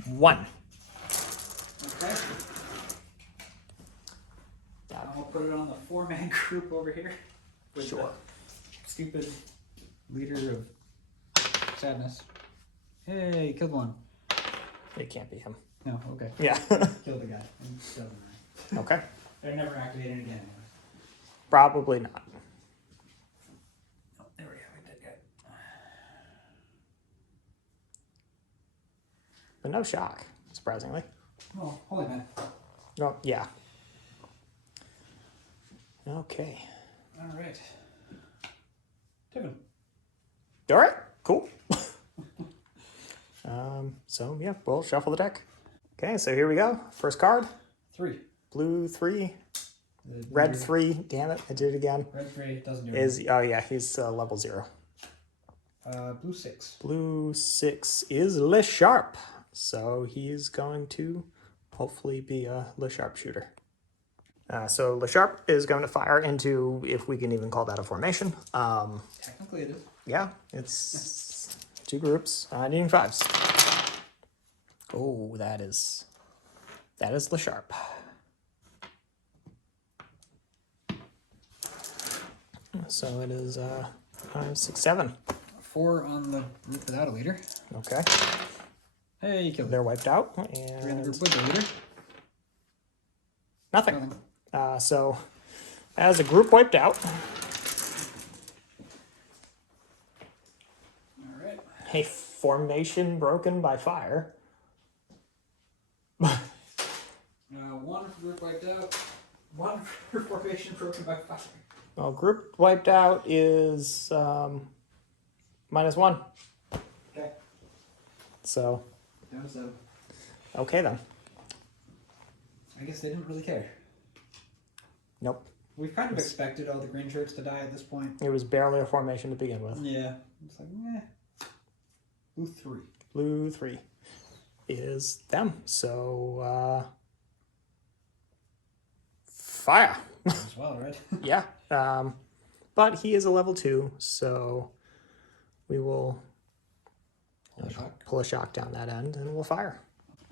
1. Okay. I'll put it on the 4-man group over here. With Sure. the stupid leader of sadness. Hey, you killed one. It can't be him. No, okay. Yeah. Killed the guy. And doesn't matter. Okay. They're never activated again anyways. Probably not. Oh, there we go. We did good. But no shock, surprisingly. Oh, holy man. Oh, yeah. Okay. All right. Tiffin. All right, cool. So, yeah, we'll shuffle the deck. Okay, so here we go. First card, 3. blue 3, The red leader- 3. Damn it, I did it again. Red 3 doesn't do Is oh yeah, he's level 0. it. Blue 6. Blue 6 is Le Sharp, so he's going to hopefully be a Le Sharp shooter. So Le Sharp is going to fire into, if we can even call that a formation. Technically it is. Yeah, it's 2 groups, needing 5s. Oh, that is Le Sharp. So it is 5, 6, 7. 4 on the group without a leader. Okay, Hey, you killed it. they're wiped out, 3 on the and group with a leader. nothing. Nothing. So as a group wiped out, All right. a formation broken by fire. 1 for group wiped out. 1 for formation broken by fire. Well, group wiped out is -1. Okay. So, Down to 7. okay then. I guess they didn't really care. Nope. We've kind of expected all the green shirts to die at this point. It was barely a formation to begin with. Yeah. It's like, eh. Blue 3. Blue 3 is them. So, fire. As well, right? Yeah. But he is a level 2, so we will pull a shock down that end and we'll fire.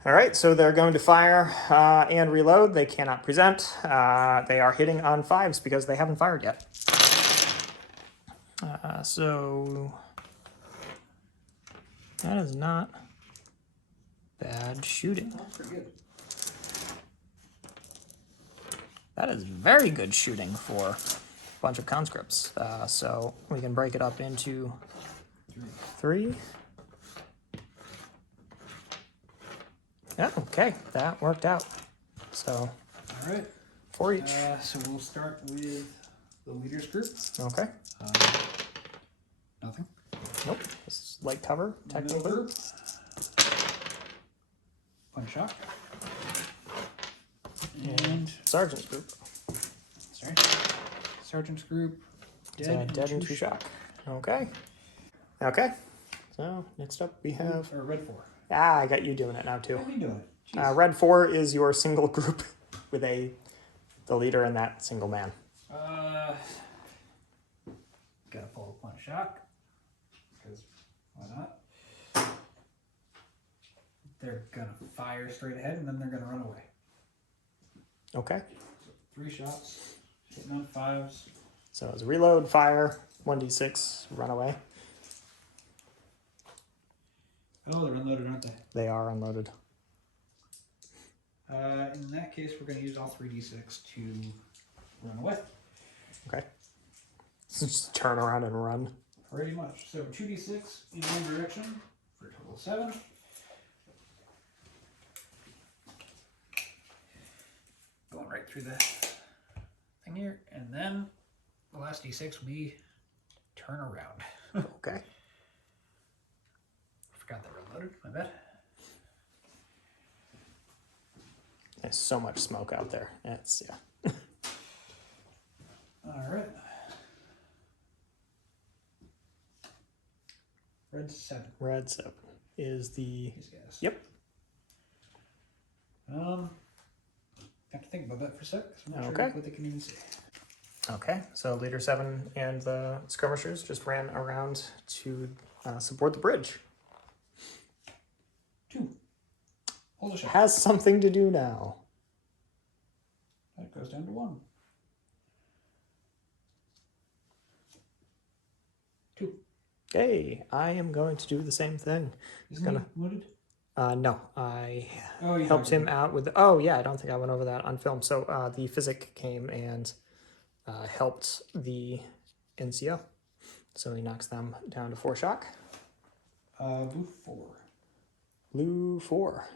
All right, so they're going to fire and reload. They cannot present. They are hitting on 5s because they haven't fired yet. So that is not bad shooting. That's pretty good. That is very good shooting for a bunch of conscripts. So we can break it up into 3. Yeah, okay, that worked out. So All right. 4 each. So we'll start with the leaders group. Okay. Nothing. Nope. This is light cover, Middle technically. group. One shock. And Sergeant's group. sorry. Sergeant's group. Dead and 2 shock. Okay. Okay. So next up we have. Or red 4. I got you doing it now too. How are we doing it? Jeez. Red 4 is your single group with the leader and that single man. Gotta pull up one shock. Because why not? They're gonna fire straight ahead and then they're gonna run away. Okay. So 3 shots. Hitting on 5s. So it's reload, fire, 1d6, run away. Oh, they're unloaded, aren't they? They are unloaded. In that case, we're going to use all 3d6 to run away. Okay. Just turn around and run. Pretty much. So 2d6 in one direction for a total of 7. Going right through the thing here. And then the last d6 we turn around. Okay. Forgot they were loaded. My bad. There's so much smoke out there. It's, yeah. All right. Red 7. Red 7 is the. These guys. Yep. Have to think about that for a sec. 'Cause I'm not Okay. sure what they can even say. Okay. So leader 7 and the skirmishers just ran around to support the bridge. 2. Hold a shot. Has something to do now. That goes down to 1. 2. Hey, I am going to do the same thing. Isn't Gonna- he wounded? No, I Oh, you helped talked him out with. Oh yeah, I don't think I went over that on film. So the physic came and helped the NCO. So he knocks them down to 4 shock. Blue 4. Blue 4.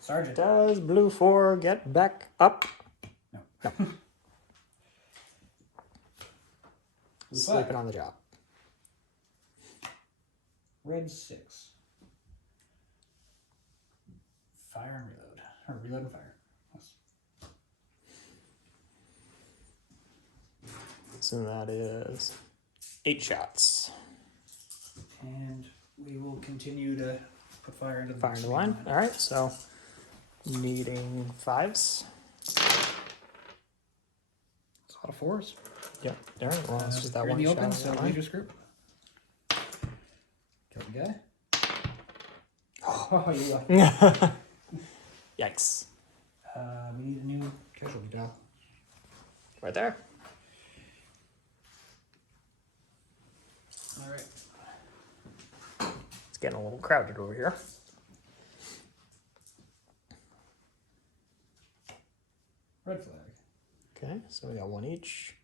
Sergeant. Does blue 4 get back up? No. No. Blue 5. Sleeping on the job. Red 6. Fire and reload. Or reload and fire. Yes. So that is 8 shots. And we will continue to put fire into the Fire in the line. All right, so needing 5s. It's a lot of 4s. Yep, all right, well, it's just that You're one in the shot. open, on so that leave line. your group. Kill the guy. Oh, you lucky. Yikes. We need a new casualty dial. Right there. All right. It's getting a little crowded over here. Red flag. Okay, so we got 1 each.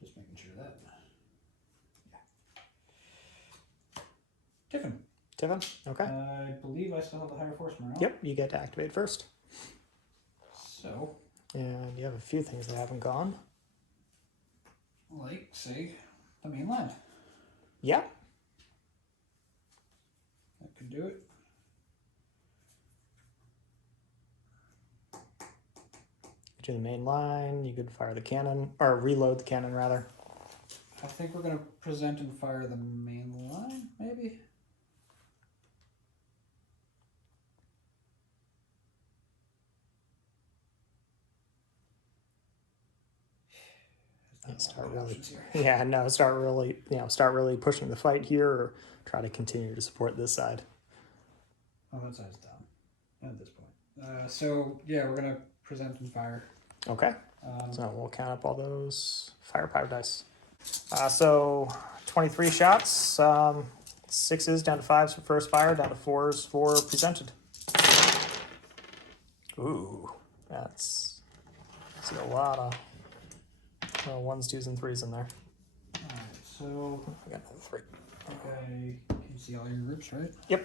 Just making sure that. Tiffin. Tiffin, okay. I believe I still have the higher force morale. Yep, you get to activate first. So, And you have a few things that haven't gone. like, say, the main line. Yeah, That could do it. to the main line, you could fire the cannon, or reload the cannon rather. I think we're going to present and fire the main line, maybe? There's not a Start lot of really, options here. yeah, no, start really pushing the fight here, or try to continue to support this side. Oh, that side's done at this point. So, yeah, we're going to present and fire. Okay, Um, so we'll count up all those firepower dice. So 23 shots, 6s down to 5s for first fire, down to 4s for presented. Ooh, that's see a lot of 1s, 2s, and 3s in there. Alright, so I got another 3. I think I can see all your groups, right? Yep.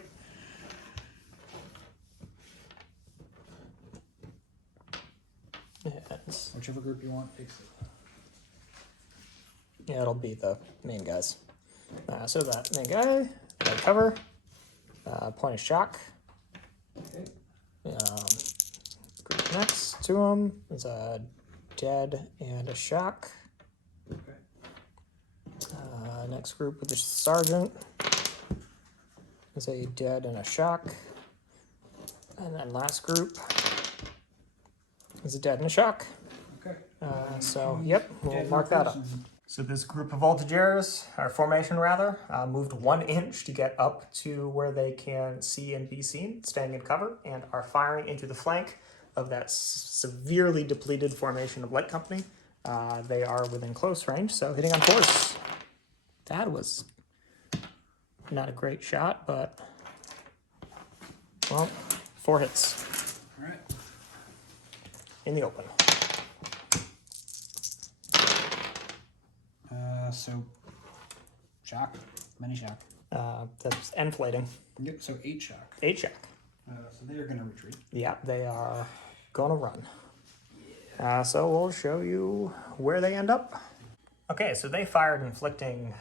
Yes. Whichever group you want takes it. Yeah, it'll be the main guys. So that main guy, got cover, point of shock. Okay. Group next to him is a dead and a shock. Okay. Next group with the sergeant is a dead and a shock. And then last group is a dead and a shock. Okay. So, yep, we'll Dead mark that up. person. So this group of voltigeurs, or formation rather, moved 1 inch to get up to where they can see and be seen, staying in cover, and are firing into the flank of that severely depleted formation of light company. They are within close range, so hitting on 4s. That was not a great shot, but, well, 4 hits All right. in the open. So shock, many shock. That's enflating. Yep. So 8 shock. 8 shock. So they are going to retreat. Yeah, they are gonna run. So we'll show you where they end up. Okay, so they fired, inflicting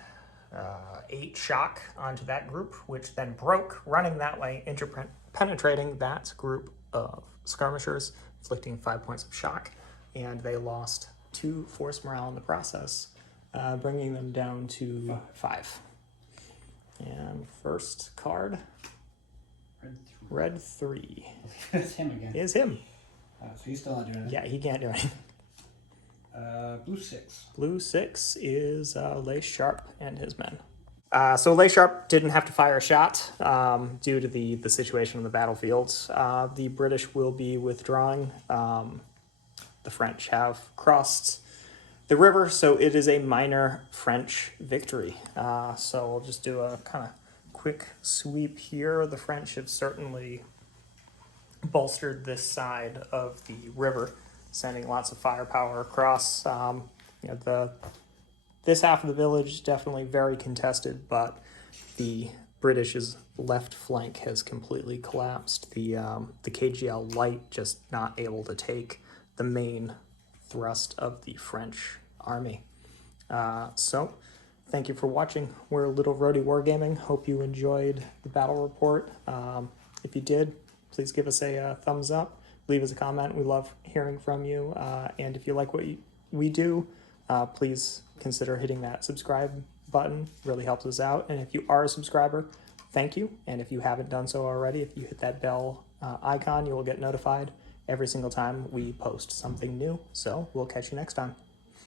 8 shock onto that group, which then broke, running that way, penetrating that group of skirmishers, inflicting 5 points of shock, and they lost 2 force morale in the process, bringing them down to 5. And first card, Red 3. red 3, It's him again. is him. So he's still not doing it. Yeah, he can't do anything. Blue 6. Blue 6 is Lace Sharp and his men. So Laysharp didn't have to fire a shot due to the situation on the battlefield. The British will be withdrawing. The French have crossed the river, so it is a minor French victory. So we'll just do a kind of quick sweep here. The French have certainly bolstered this side of the river, sending lots of firepower across. This half of the village is definitely very contested, but the British's left flank has completely collapsed. The KGL light just not able to take the main thrust of the French army. So thank you for watching. We're Little Roadie Wargaming. Hope you enjoyed the battle report. If you did, please give us a thumbs up. Leave us a comment. We love hearing from you. And if you like what we do, please consider hitting that subscribe button. Really helps us out. And if you are a subscriber, thank you. And if you haven't done so already, if you hit that bell icon, you will get notified every single time we post something new. So we'll catch you next time.